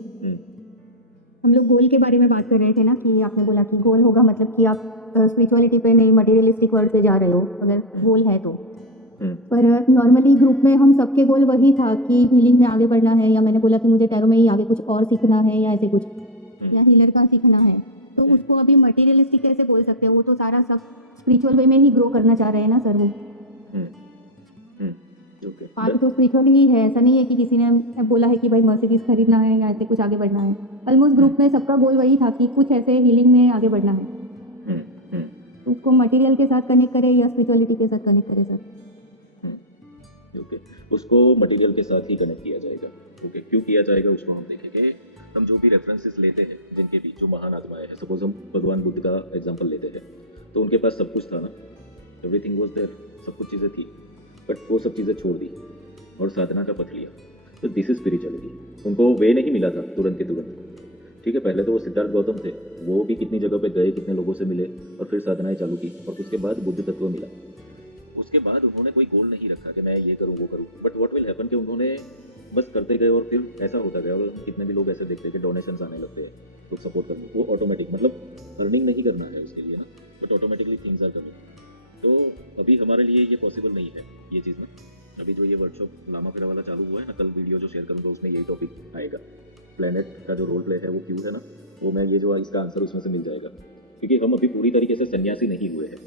हम लोग गोल के बारे में बात कर रहे थे ना, कि आपने बोला कि गोल होगा मतलब कि आप स्पिरिचुअलिटी पे नहीं, मटेरियलिस्टिक वर्ल्ड पे जा रहे हो अगर गोल है तो। पर नॉर्मली ग्रुप में हम सबके गोल वही था कि हीलिंग में आगे बढ़ना है, या मैंने बोला कि मुझे टैरो में ही आगे कुछ और सीखना है, या ऐसे कुछ, या हीलर का सीखना है। तो उसको अभी मटेरियलिस्टिक कैसे बोल सकते हो? वो तो सारा सब स्पिरिचुअल वे में ही ग्रो करना चाह रहे हैं ना सर वो। पार्ट तो स्पिरिचुअल ही है, ऐसा नहीं है कि किसी ने बोला है कि भाई मर्सिडीज खरीदना है या ऐसे कुछ आगे बढ़ना है। ऑलमोस्ट ग्रुप में सबका गोल वही था कि कुछ ऐसे हीलिंग में आगे बढ़ना है। उसको मटेरियल के साथ कनेक्ट करें या स्पिरिचुअलिटी के साथ कनेक्ट करें सर? ओके, उसको मटेरियल के साथ ही कनेक्ट किया जाएगा। ओके, क्यों किया जाएगा उसको हम देखेंगे। हम जो भी रेफरेंसेस लेते हैं जिनके भी जो महान आत्माएं हैं, सपोज हम भगवान बुद्ध का एग्जांपल लेते हैं, तो उनके पास सब कुछ था ना, एवरीथिंग वाज देयर, सब कुछ चीज़ें थी, बट वो सब चीज़ें छोड़ दी और साधना का पथ लिया। तो दिस इज स्पिरिचुअलिटी। उनको वे नहीं मिला था तुरंत के तुरंत, ठीक है। पहले तो वो सिद्धार्थ गौतम थे, वो भी कितनी जगह पे गए, कितने लोगों से मिले और फिर साधनाएं चालू की, और उसके बाद बुद्ध तत्व मिला। उसके बाद उन्होंने कोई गोल नहीं रखा कि मैं ये करूँ वो करूँ, बट व्हाट विल हैपन कि उन्होंने बस करते गए और फिर ऐसा होता गया। और कितने भी लोग ऐसे देखते हैं कि डोनेशंस आने लगते हैं, लोग सपोर्ट करने, वो ऑटोमेटिक, मतलब अर्निंग नहीं करना है उसके लिए ना, but automatically things are coming. तो अभी हमारे लिए ये पॉसिबल नहीं है ये चीज़ में। अभी जो ये वर्कशॉप लामा फिरा वाला चालू हुआ है ना, कल वीडियो जो शेयर करूँगा उसमें यही टॉपिक आएगा। प्लेनेट का जो रोल प्ले है वो क्यों है ना, वो मैं ये जो इसका आंसर उसमें से मिल जाएगा। क्योंकि हम अभी पूरी तरीके से सन्यासी नहीं हुए हैं,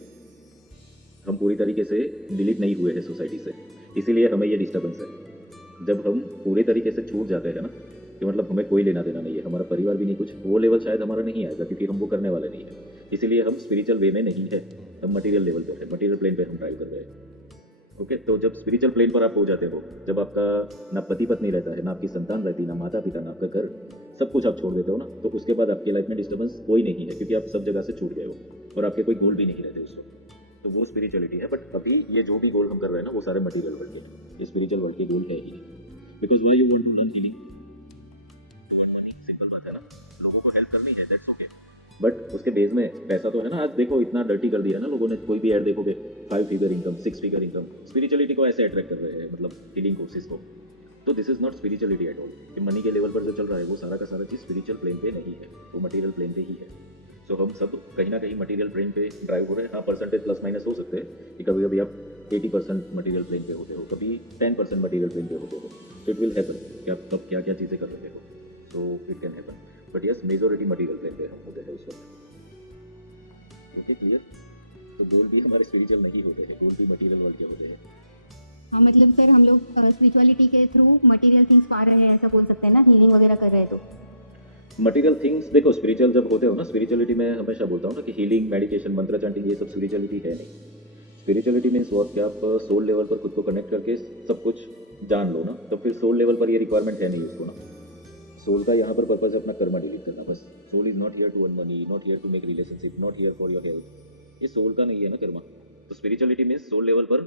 हम पूरी तरीके से डिलीट नहीं हुए हैं सोसाइटी से, इसीलिए हमें ये डिस्टर्बेंस है। जब हम पूरे तरीके से छूट जाते हैं ना, कि मतलब हमें कोई लेना देना नहीं है, हमारा परिवार भी नहीं कुछ, वो लेवल शायद हमारा नहीं आएगा, क्योंकि हम वो करने वाले नहीं है। इसीलिए हम स्पिरिचुअल वे में नहीं है, हम मटेरियल लेवल पे है, मटेरियल प्लेन पे हम ड्राइव कर रहे हैं। ओके, तो जब स्पिरिचुअल प्लेन पर आप हो जाते हो, जब आपका ना पति पत्नी रहता है, ना आपकी संतान रहती, ना माता पिता, ना आपका घर, सब कुछ आप छोड़ देते हो ना, तो उसके बाद आपकी लाइफ में डिस्टर्बेंस कोई नहीं है, क्योंकि आप सब जगह से छूट गए हो और आपके कोई गोल भी नहीं रहते उस वक्त। तो वो स्पिरिचुअलिटी है। बट अभी ये जो भी गोल हम कर रहे हैं ना, वो सारे मटेरियल वर्ल्ड के हैं, ये स्पिरिचुअल वर्ल्ड के गोल है ही नहीं। Because why you want to learn healing, simple बात है ना, लोगों को हेल्प करनी है, दैट्स ओके। बट उसके बेस में पैसा तो है ना। आज देखो इतना डर्टी कर दिया ना लोगों ने, कोई भी ऐड देखोगे 5 figure income, 6 figure income, spirituality को ऐसे अट्रैक्ट कर रहे हैं, मतलब हीलिंग कोर्सेज को। तो this is not spirituality at all. कि मनी के लेवल पर जो चल रहा है वो सारा का सारा चीज़ स्पिरिचुअल प्लेन पे नहीं है, वो मटेरियल प्लेन पे ही है। सो हम सब कहीं ना कहीं मटेरियल प्लेन पे ड्राइव हो रहे हैं। हाँ, परसेंटेज प्लस माइनस हो सकते हैं कि कभी कभी आप 80% मटेरियल प्लेन पे होते हो, कभी 10% मटेरियल प्लेन पे होते हो। सो इट विल हैपन कि आप कब क्या क्या चीज़ें कर रहे हो, so it can happen. But yes, majority material plane पे हम होते हैं उस वक्त। Okay, clear. तो गोल भी हमारे स्पिरिचुअल नहीं होते हैं, गोल भी मटेरियल वर्ल्ड के होते हैं। हाँ, मतलब सर हम लोग स्पिरिचुअलिटी के थ्रू मटेरियल थिंग्स पा रहे हैं, ऐसा बोल सकते हैं ना, हीलिंग वगैरह कर रहे हैं तो। मटेरियल थिंग्स देखो, स्पिरिचुअल जब होते हो ना, स्पिरिचुअलिटी में हमेशा बोलता हूँ ना कि हीलिंग, मेडिटेशन, मंत्र चैंटिंग, ये सब स्पिरिचुअलिटी है नहीं। स्पिरिचुअलिटी मीन्स वॉट, कि आप सोल लेवल पर खुद को कनेक्ट करके सब कुछ जान लो ना, तो फिर सोल लेवल पर ये रिक्वायरमेंट है नहीं उसको ना। सोल का यहाँ पर पर्पज है अपना कर्मा डिलीट करना बस। Soul is not here to earn money, not here to make relationship, not here for your health. ये सोल का नहीं है ना कर्मा। तो स्पिरिचुअलिटी मीन्स सोल लेवल पर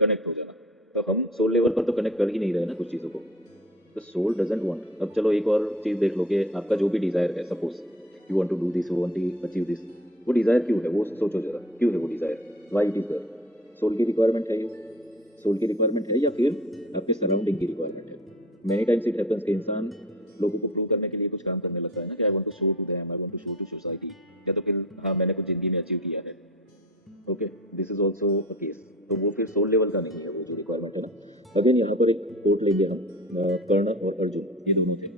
कनेक्ट हो जाना। तो हम सोल लेवल पर तो कनेक्ट कर ही नहीं रहे ना कुछ चीज़ों को। तो सोल डजेंट वांट। अब चलो एक और चीज़ देख लो कि आपका जो भी डिज़ायर है, suppose you want to do this, you want to achieve this, वो डिज़ायर क्यों है, वो सोचो जरा, क्यों है वो desire, why it is there. Soul की रिक्वायरमेंट है, ये सोल की रिक्वायरमेंट है या फिर आपके सराउंडिंग की रिक्वायरमेंट है। मेनी टाइम्स इट हैपेंस कि इंसान लोगों को प्रूव करने के लिए कुछ काम करने लगता है ना, कि I want to show to them, I want to show to society, या तो फिर हाँ मैंने कुछ ज़िंदगी में अचीव किया है। Okay, this is also a case. तो वो फिर सोल लेवल का नहीं है, वो जो रिक्वायरमेंट है ना। अगेन यहाँ पर एक कोट लेंगे हम, कर्ण और अर्जुन, ये दोनों थे।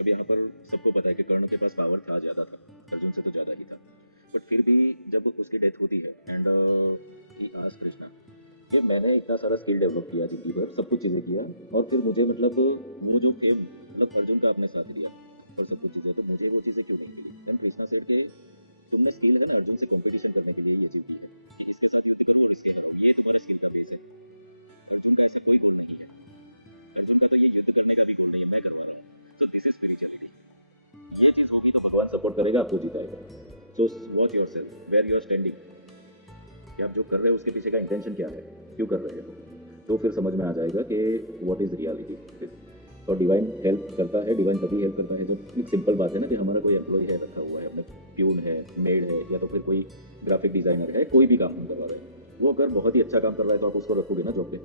अब यहाँ पर सबको पता है कि कर्ण के पास पावर था, ज़्यादा था, अर्जुन से तो ज़्यादा ही था। बट फिर भी जब उसकी डेथ होती है एंड ही आस्क्ड कृष्णा कि मैंने इतना सारा स्किल डेवलप किया जिंदगी भर, सब कुछ चीज़ें किया, और फिर मुझे मतलब वो जो थे, मतलब अर्जुन का आपने साथ दिया और सब कुछ चीज़ें, तो मुझे वो चीज़ें क्यों नहीं मिली। हम कृष्णा सेठ के तुमने स्किल है ना अर्जुन से कॉम्पिटिशन करने के लिए ये अचीव की, इसके साथ युद्ध करो और इसके करो, ये तुम्हारे स्किल का बेस है। अर्जुन का ऐसे कोई गोल नहीं है, अर्जुन का तो ये युद्ध करने का भी गोल नहीं है, मैं करवा रहा हूँ। So this is spirituality. ये चीज़ होगी तो भगवान सपोर्ट करेगा, आपको जिताएगा। So watch yourself, where you are standing, कि आप जो कर रहे हो उसके पीछे का इंटेंशन क्या है, क्यों कर रहे हो, तो फिर समझ में आ जाएगा कि व्हाट इज रियलिटी। और डिवाइन हेल्प करता है, डिवाइन तभी हेल्प करता है जब, एक सिंपल बात है ना कि हमारा कोई एम्प्लॉय है रखा हुआ है, अपने प्यून है, मेड है, या तो फिर कोई ग्राफिक डिज़ाइनर है, कोई भी काम हम करवा रहे हैं, वो अगर बहुत ही अच्छा काम कर रहा है तो आप उसको रखोगे ना जॉब पे।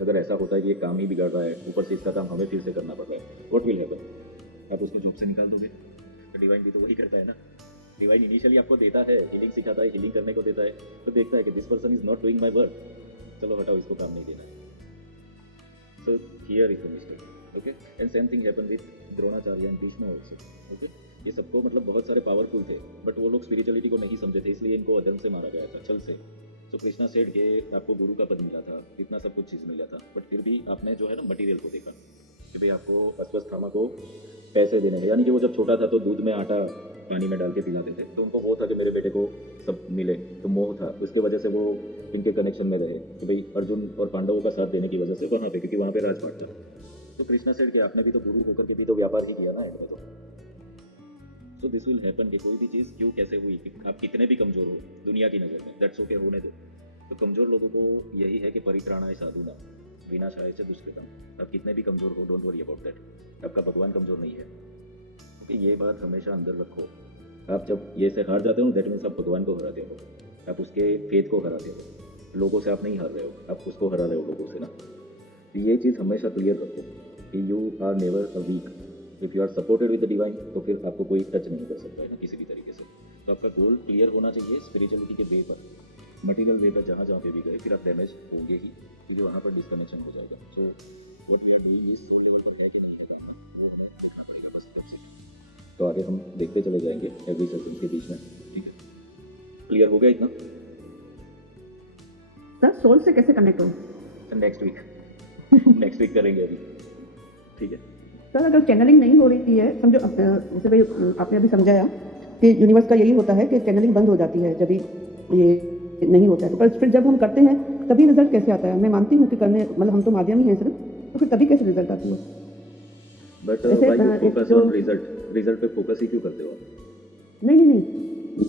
अगर ऐसा होता है कि ये काम ही बिगाड़ रहा है, ऊपर से इसका काम हमें फिर से करना पड़ रहा है, व्हाट विल हैपन, आप उसको जॉब से निकाल दोगे। तो डिवाइन भी तो वही करता है ना। डिवाइन इनिशियली आपको देता है, हीलिंग सिखाता है, हीलिंग करने को देता है, तो देखता है कि this person is not doing my work, चलो हटाओ, इसको काम नहीं देना है। So here is the mistake. Okay, and same thing happen with Dronacharya and Bhishma also. Okay, ये सबको मतलब बहुत सारे पावरफुल थे, बट वो लोग स्पिरिचुअलिटी को नहीं समझे थे, इसलिए इनको अधर्म से मारा गया था, छल से। तो कृष्णा सेठ के आपको गुरु का पद मिला था, इतना सब कुछ चीज़ मिला था, बट फिर भी आपने जो है ना मटेरियल को देखा कि भाई आपको अश्वत्थामा को पैसे देने हैं। यानी कि वो जब छोटा था तो दूध में आटा पानी में डाल के पिलाते थे, तो उनको वो था कि मेरे बेटे को सब मिले, तो मोह था, उसकी वजह से वो इनके कनेक्शन में रहे कि भाई अर्जुन और पांडवों का साथ देने की वजह से वहाँ पे, क्योंकि वहाँ पे राजपाट था। तो कृष्णा सेठ कि आपने भी तो गुरु होकर के भी तो व्यापार ही किया ना एंड में तो। सो दिस विल हैपन कि कोई भी चीज़ क्यों कैसे हुई, आप कितने भी कमज़ोर हो दुनिया की नज़र में, दैट्स ओके, होने दो। तो कमज़ोर लोगों को यही है कि परित्राणाय साधुना विनाशाय च दुष्कृतम। आप कितने भी कमज़ोर हो, डोंट वरी अबाउट दैट, आपका भगवान कमज़ोर नहीं है। ओके, ये बात हमेशा अंदर रखो। आप जब ये से हार जाते हो दैट मीन्स आप भगवान को हराते हो, आप उसके फेथ को हराते हो। लोगों से आप नहीं हार रहे हो, आप उसको हरा रहे हो लोगों से ना। तो ये चीज़ हमेशा क्लियर रखो कि you are never a weak. If you are supported with the divine, तो फिर आपको कोई टच नहीं कर सकता है ना किसी भी तरीके से। तो आपका गोल क्लियर होना चाहिए स्पिरिचुअलिटी के वे पर, मटीरियल वे पर जहाँ जहाँ पे भी गए फिर आप डैमेज होंगे ही, क्योंकि वहाँ पर डिस्कनेक्शन हो जाएगा। सो वो तो आगे हम देखते चले जाएंगे एवरी सेकंड के बीच में, ठीक है? क्लियर हो गया इतना? सर सोल से कैसे कनेक्ट हो? नेक्स्ट वीक नेक्स्ट वीक करेंगे अभी, ठीक है? सर अगर चैनलिंग नहीं हो रही है, समझो जैसे भाई आपने अभी समझाया कि यूनिवर्स का यही होता है कि चैनलिंग बंद हो जाती है जब ये नहीं होता है, तो पर फिर जब हम करते हैं तभी रिजल्ट कैसे आता है? मैं मानती हूँ कि करने मतलब हम तो माध्यम ही हैं सिर्फ, तो फिर तभी कैसे रिजल्ट आती है? बट फोकस ऑन रिजल्ट पे फोकस ही क्यों करते हो आप? नहीं,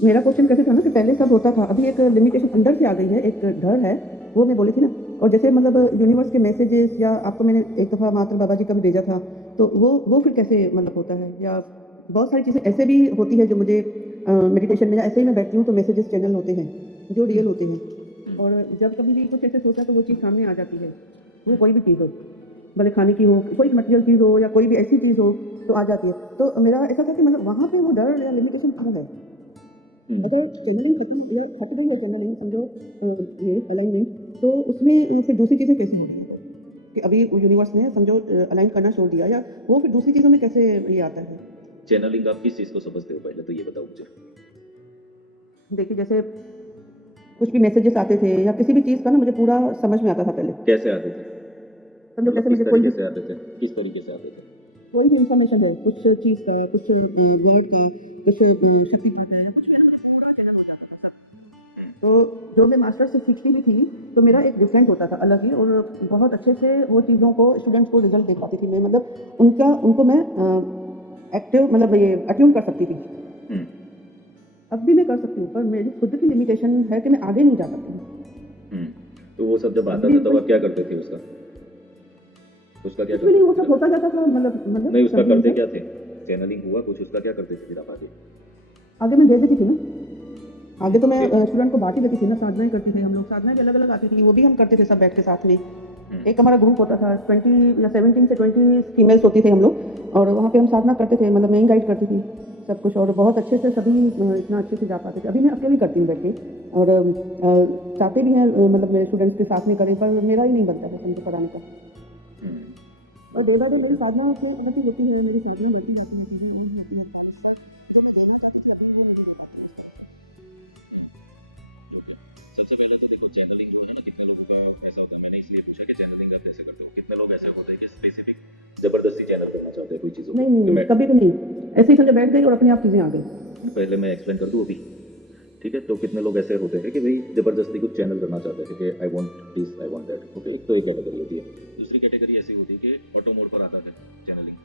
मेरा क्वेश्चन कैसे था ना कि पहले सब होता था, अभी एक लिमिटेशन अंदर से आ गई है, एक डर है, वो मैं बोली थी ना। और जैसे मतलब यूनिवर्स के मैसेजेस या आपको मैंने एक दफ़ा मात्र बाबा जी का भी भेजा था, तो वो फिर कैसे मतलब होता है? या बहुत सारी चीज़ें ऐसे भी होती है जो मुझे मेडिटेशन में ऐसे ही मैं बैठती हूँ तो मैसेजेस चैनल होते हैं जो रियल होते हैं, और जब कभी भी कुछ ऐसे सोचा तो वो चीज़ सामने आ जाती है, वो कोई भी चीज़ हो, भले खाने की हो, कोई मटेरियल चीज़ हो या कोई भी ऐसी चीज़ हो तो आ जाती है। तो मेरा ऐसा था कि मतलब वहाँ पे वो डर या लिमिटेशन क्यों है? अगर चैनलिंग खत्म या हट गई है, चैनलिंग समझो ये अलाइनमेंट, तो उसमें फिर दूसरी चीज़ें कैसे होंगी? कि अभी यूनिवर्स ने समझो अलाइन करना छोड़ दिया, या वो फिर दूसरी चीज़ों में कैसे ये आता है? चैनलिंग आप किस चीज़ को समझते हो पहले तो ये बताओ मुझे। देखिए जैसे कुछ भी मैसेजेस आते थे या किसी भी चीज़ का ना मुझे पूरा समझ में आता था पहले। कैसे आते थे? समझो जैसे किस मुझे कोई तरीके से आते थे? किस तरीके से आते थे? कोई भी इन्फॉर्मेशन हो, कुछ चीज़ का, कुछ वर्ड का, कुछ शक्ति का है, कुछ भी तो जो मैं मास्टर से सीखती भी थी तो मेरा एक डिफरेंट होता था अलग ही, और बहुत अच्छे से वो चीज़ों को स्टूडेंट्स को रिजल्ट दे पाती थी मैं, मतलब उनको मैं एक्टिव मतलब ये अट्यून कर सकती थी। अब भी मैं कर सकती हूँ, पर मेरी खुद की लिमिटेशन है कि मैं आगे नहीं जा सकती। तो वो सब जब आता था तब आप क्या करते थे उसका क्या करते? नहीं, वो सब होता जाता था, मतलब नहीं, उसका करते क्या थे? चैनलिंग हुआ कुछ, उसका क्या करते थे फिर आप आगे मैं दे देती थी ना, आगे तो मैं स्टूडेंट को बांट ही देती थी ना, साधनाएं करती थी हम लोग, साधनाएं भी अलग अलग आती थी, वो भी हम करते थे सब बैठ के साथ में। एक हमारा ग्रुप होता था 20 या 17 से 20 फीमेल्स होती थे हम लोग, और वहाँ पे हम साधना करते थे, मतलब मैं ही गाइड करती थी सब कुछ, और बहुत अच्छे से सभी इतना अच्छे से जा पाते थे। अभी मैं अकेले करती हूँ बैठ के, और चाहते भी हैं मतलब मेरे स्टूडेंट्स के साथ में करें, पर मेरा ही नहीं बनता है उनको पढ़ाने का। और दो दादा मेरी साधना से होती रहती है, मेरी संगीन होती है। सबसे पहले तो देखो चैनलिंग जो है ना, कितने लोग ऐसा होता है, मैंने इसलिए पूछा कि चैनलिंग आप कैसे करते हो। कितने लोग ऐसे होते हैं कि स्पेसिफिक जबरदस्ती चैनल करना चाहते हैं कोई चीज़। नहीं, कभी भी नहीं, ऐसे ही समझो बैठ गई और अपने आप चीज़ें आ गई। पहले मैं एक्सप्लेन कर दूँ अभी, ठीक है? तो कितने लोग ऐसे होते हैं कि भाई जबरदस्ती कुछ चैनल करना चाहते हैं कि I want this, I want that. Okay, एक तो एक कैटेगरी होती है। दूसरी कैटेगरी ऐसी होती है कि ऑटो मोड पर आता है चैनलिंग,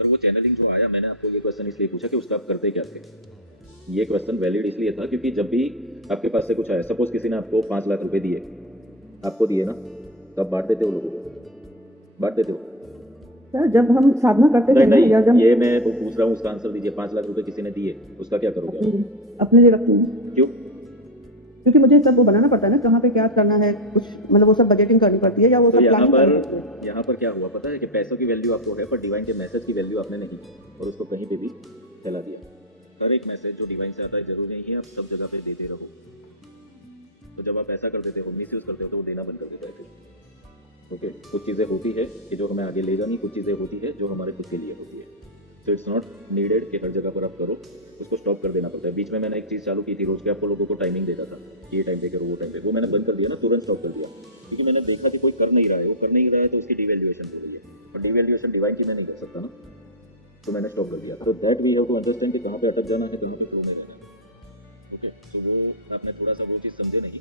और वो चैनलिंग जो आया, मैंने आपको ये क्वेश्चन इसलिए पूछा कि उसका आप करते क्या थे। ये क्वेश्चन वैलिड इसलिए था क्योंकि जब भी आपके पास से कुछ आया, सपोज किसी ने आपको 5 लाख रुपए दिए, आपको दिए ना, तो आप बांट देते हो लोगों को, बांट देते हो? सर जब हम साधना करते थे नहीं, या जब ये मैं वो पूछ रहा हूँ, उसका आंसर दीजिए। 5 लाख रुपए किसी ने दिए, उसका क्या करोगे? अपने लिए रखती हूँ। क्यों? क्योंकि मुझे सब वो बनाना पड़ता है ना, कहाँ पे क्या करना है, कुछ मतलब वो सब बजटिंग करनी पड़ती है, या वो तो सब यहाँ प्लानिंग करनी पड़ती है। यहाँ पर क्या हुआ पता है कि पैसों की वैल्यू आपको है, पर डिवाइन के मैसेज की वैल्यू आपने नहीं, और उसको कहीं पे भी फैला दिया। हर एक मैसेज जो डिवाइन से आता है जरूरी नहीं है आप सब जगह पे देते रहो। तो जब आप ऐसा कर देते हो, मिसयूज करते हो, तो वो देना बंद कर देता है फिर। ओके, कुछ चीज़ें होती है कि जो हमें आगे ले जानी, कुछ चीज़ें होती है जो हमारे खुद के लिए होती है। तो इट्स नॉट नीडेड कि हर जगह पर आप करो, उसको स्टॉप कर देना पड़ता है। बीच में मैंने एक चीज़ चालू की थी, रोज के आपको लोगों को टाइमिंग देता था कि ये टाइम पे करो, वो टाइम पे, वो मैंने बंद कर दिया ना, तुरंत स्टॉप कर दिया, क्योंकि मैंने देखा कि कोई कर नहीं रहा है, वो कर नहीं रहा है तो उसकी डिवैल्यूएशन हो रही है, और डिवैल्यूएशन डिवाइन की मैं नहीं कर सकता ना। तो मैंने स्टॉप कर दिया। तो that we have to understand कि कहाँ पे अटक जाना है, कहाँ पे फ्लो में जाना है। ओके, तो वो आपने थोड़ा सा वो चीज़ समझे नहीं,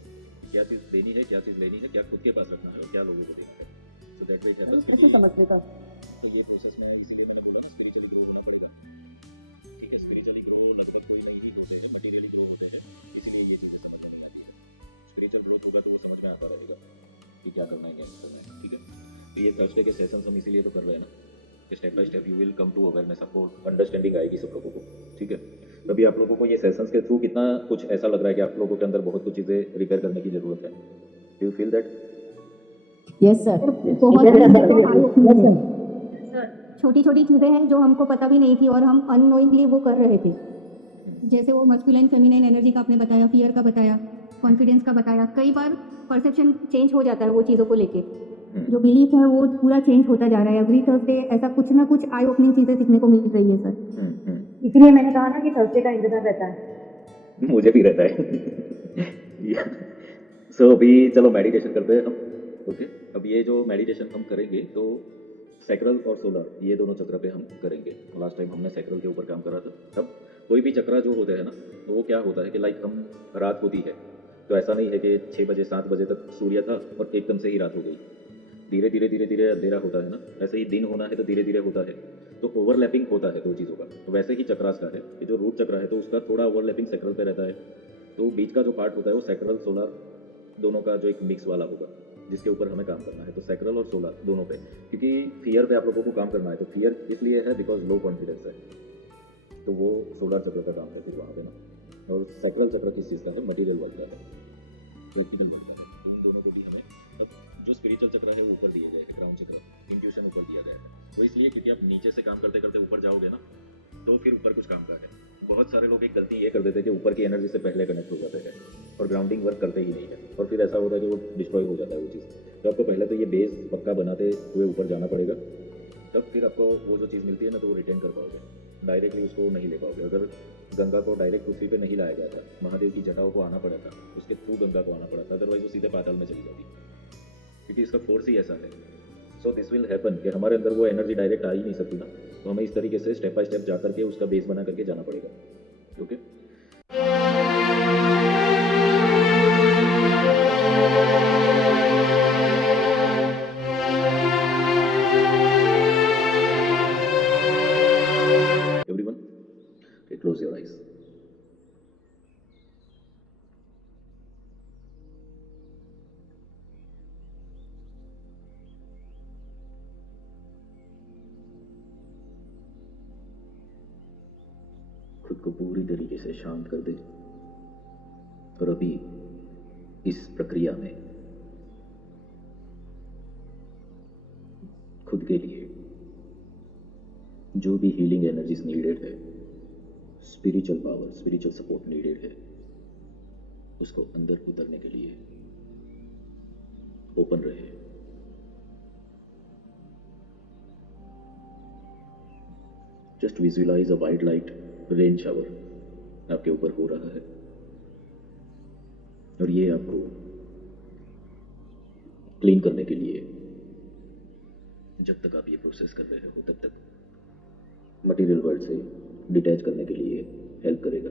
क्या चीज़ देनी है, क्या चीज़ लेनी है, क्या खुद के पास रखना है और क्या लोगों को देना है। So that way happens. उसको समझने का तो ये प्रोसेस में इसलिए मैंने बोला स्पिरिचुअल ग्रो होना पड़ेगा। ठीक है, स्पिरिचुअली ग्रो लगभग कोई नहीं होते हैं, मटीरियली ग्रो होते हैं, इसीलिए ये चीज़ें समझ में आती हैं। स्पिरिचुअल ग्रो होगा तो वो समझ में आता रहेगा कि क्या करना है, क्या नहीं करना है। ठीक है, तो ये थर्सडे के सेशंस हम इसीलिए तो कर रहे हैं ना, कि step by step you will come to awareness, आपको अंडरस्टैंडिंग आएगी सब लोगों को। ठीक है, अभी आप लोगों को ये सेशंस के थ्रू कितना कुछ ऐसा लग रहा है कि आप लोगों के अंदर बहुत कुछ चीज़ें रिपेयर करने की ज़रूरत है। Do you feel that? Yes sir. छोटी छोटी चीज़ें हैं जो हमको पता भी नहीं थी और हम अननोइंगली वो कर रहे थे। जैसे वो मस्कुलाइन फेमिनाइन एनर्जी का आपने बताया, फियर का बताया, कॉन्फिडेंस का बताया। कई बार परसेप्शन चेंज हो जाता है वो चीज़ों को लेके, जो बिलीफ है वो पूरा चेंज होता जा रहा है। एवरी थर्सडे ऐसा कुछ ना कुछ आई ओपनिंग चीज़ें सीखने को मिल रही है सर। इसीलिए मैंने कहा ना कि थर्सडे का इंतजार रहता है। मुझे भी रहता है। सो अभी चलो मेडिटेशन करते हैं हम। ओके, अब ये जो मेडिटेशन हम करेंगे तो सैक्रल और सोलर ये दोनों चक्र पे हम करेंगे। लास्ट टाइम हमने सैक्रल के ऊपर काम करा था। तब कोई भी चक्र जो होता है ना, तो वो क्या होता है कि लाइक हम रात होती है तो ऐसा नहीं है कि 6 बजे 7 बजे तक सूर्य था और एकदम से ही रात हो गई। धीरे धीरे धीरे धीरे अंधेरा होता है ना, वैसे ही दिन होना है तो धीरे धीरे होता है। तो ओवरलैपिंग होता है दो चीज़ों का। तो वैसे ही चक्रास का है, ये जो रूट चक्र है तो उसका थोड़ा ओवरलैपिंग सैक्रल पे रहता है। तो बीच का जो पार्ट होता है वो सैक्रल सोलर दोनों का जो एक मिक्स वाला होगा, जिसके ऊपर हमें काम करना है। तो सैक्रल और सोलर दोनों पे, क्योंकि फियर पे आप लोगों को काम करना है। तो फियर इसलिए है बिकॉज लो कॉन्फिडेंस है, तो वो सोलर चक्र का काम है फिर वहाँ पे ना। और सैक्रल चक्र किस चीज़ का है? मटीरियल वर्ल्ड का है। तो एकदम बढ़िया है। तो उन दोनों को भी हमें अब जो स्पिरिचुअल चक्र है वो ऊपर दिए गए हैं, ग्राउंड चक्र, इंट्यूशन ऊपर दिया गया है। वो इसलिए क्योंकि आप नीचे से काम करते करते ऊपर जाओगे ना, तो फिर ऊपर कुछ काम का है। बहुत सारे लोग एक गलती ये कर देते हैं कि ऊपर की एनर्जी से पहले कनेक्ट हो जाते हैं और ग्राउंडिंग वर्क करते ही नहीं है, और फिर ऐसा होता है कि वो डिस्ट्रॉय हो जाता है वो चीज़। तो आपको पहले तो ये बेस पक्का बनाते हुए ऊपर जाना पड़ेगा, तब फिर आपको वो जो चीज़ मिलती है ना तो वो रिटेन कर पाओगे। डायरेक्टली उसको नहीं ले पाओगे। अगर गंगा को डायरेक्ट पृथ्वी पे नहीं लाया गया था, महादेव की जटाओं को आना पड़ा था, उसके थ्रू गंगा को आना पड़ा था, अदरवाइज वो सीधे पाताल में चली जाती, क्योंकि इसका फोर्स ही ऐसा है। सो दिस विल हैपन कि हमारे अंदर वो एनर्जी डायरेक्ट आ ही नहीं सकती ना, तो हमें इस तरीके से स्टेप बाय स्टेप जा करके उसका बेस बना करके जाना पड़ेगा। Okay, everyone close your eyes. खुद को पूरी तरीके से शांत कर दे और अभी इस प्रक्रिया में खुद के लिए जो भी हीलिंग एनर्जीज नीडेड है, spiritual power, spiritual support needed है, उसको अंदर उतरने के लिए ओपन रहे। Just visualise a white light rain shower आपके ऊपर हो रहा है, और ये आपको क्लीन करने के लिए, जब तक आप ये प्रोसेस कर रहे हो तब तक मटेरियल वर्ल्ड से डिटैच करने के लिए हेल्प करेगा।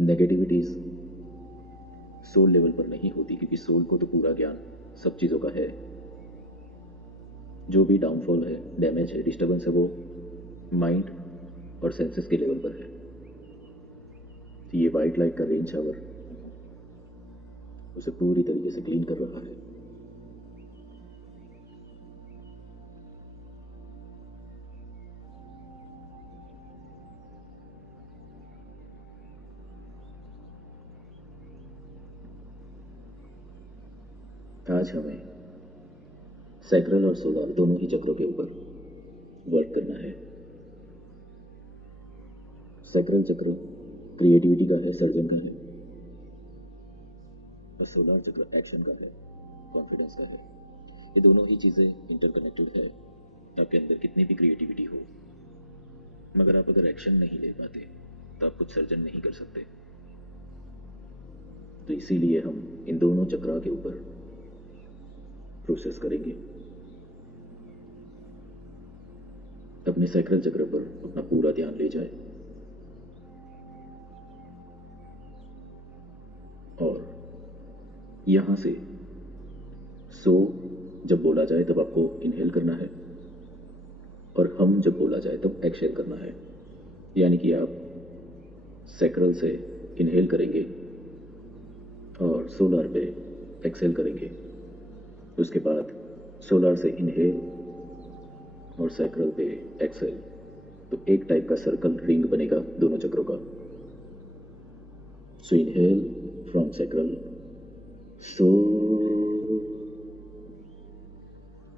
नेगेटिविटीज सोल लेवल पर नहीं होती, क्योंकि सोल को तो पूरा ज्ञान सब चीज़ों का है। जो भी डाउनफॉल है, डैमेज है, डिस्टर्बेंस है, वो माइंड और सेंसेस के लेवल पर है। तो ये वाइट लाइट का रेन शावर उसे पूरी तरीके से क्लीन कर रहा है। आज हमें सैक्रल और सोलर दोनों ही चक्रों के ऊपर वर्क करना है। सैक्रल चक्र क्रिएटिविटी का है, सर्जन का है, और सोलर चक्र एक्शन का है, कॉन्फिडेंस का है। ये दोनों ही चीज़ें इंटरकनेक्टेड है। आपके अंदर कितनी भी क्रिएटिविटी हो, मगर आप अगर एक्शन नहीं ले पाते तो आप कुछ सर्जन नहीं कर सकते। तो इसीलिए हम इन दोनों चक्रा के ऊपर प्रोसेस करेंगे। अपने सैक्रल चक्र पर अपना पूरा ध्यान ले जाए और यहाँ से सो जब बोला जाए तब आपको इनहेल करना है और हम जब बोला जाए तब एक्सहेल करना है। यानी कि आप सैक्रल से इनहेल करेंगे और सोलर पे एक्सहेल करेंगे। उसके बाद सोलर से इनहेल और सैक्रल पे एक्सहेल, तो एक टाइप का सर्कल रिंग बनेगा दोनों चक्रों का। So inhale from sacral, so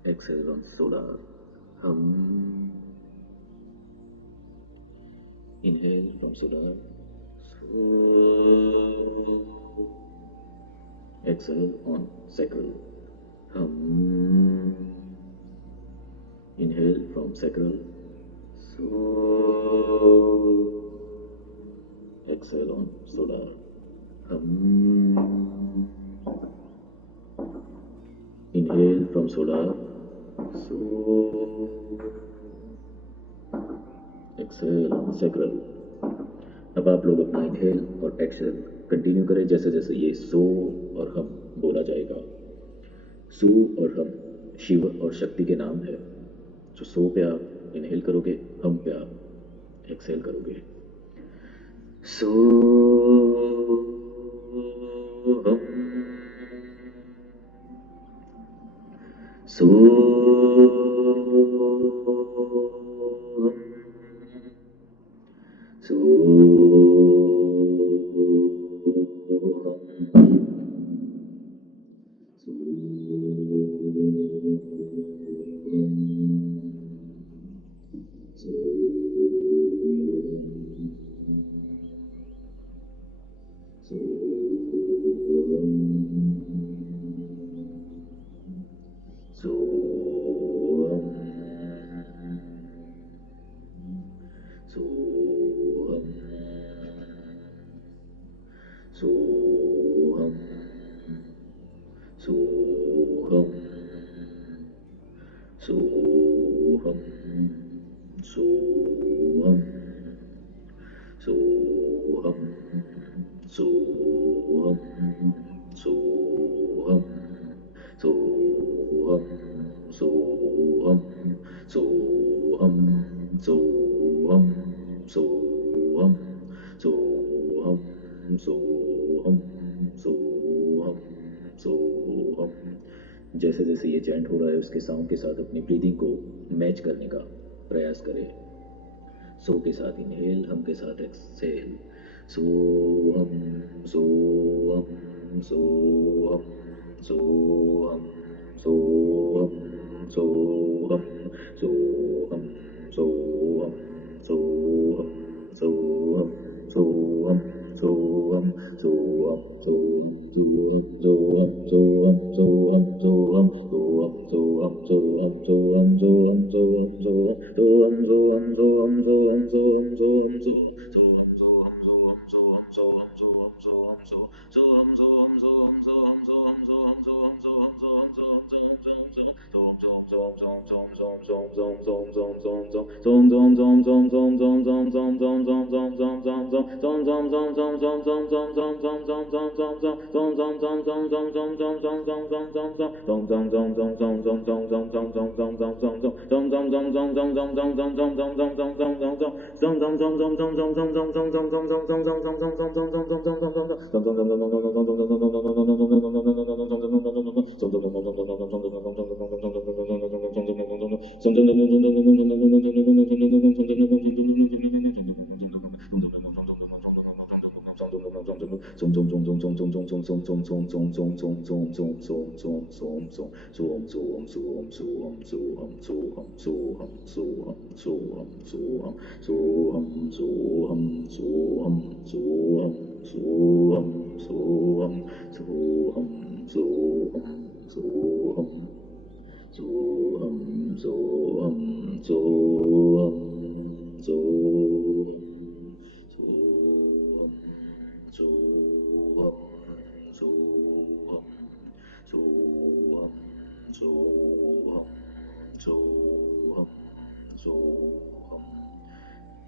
exhale from solar, हम inhale from solar, so exhale on sacral, हम inhale from sacral, so exhale on solar, inhale from solar, so exhale on sacral। अब आप लोग अपना इनहेल और एक्सहेल कंटिन्यू करें जैसे जैसे ये सो और हम बोला जाएगा। सो और हम शिव और शक्ति के नाम है। तो सो पे आप इनहेल करोगे, हम पे आप एक्सहेल करोगे। सो हम, सो हम, सो हम, जैसे जैसे ये चैंट हो रहा है उसके साउंड के साथ अपनी ब्रीदिंग को मैच करने का प्रयास करें। सो के साथ इनहेल, हम के साथ एक्सहेल। सो हम, सो हम, सो हम, सो हम, सो हम, सो हम, सो हम, सो हम, सो हम, सो हम, सो हम, सो हम, सो हम, so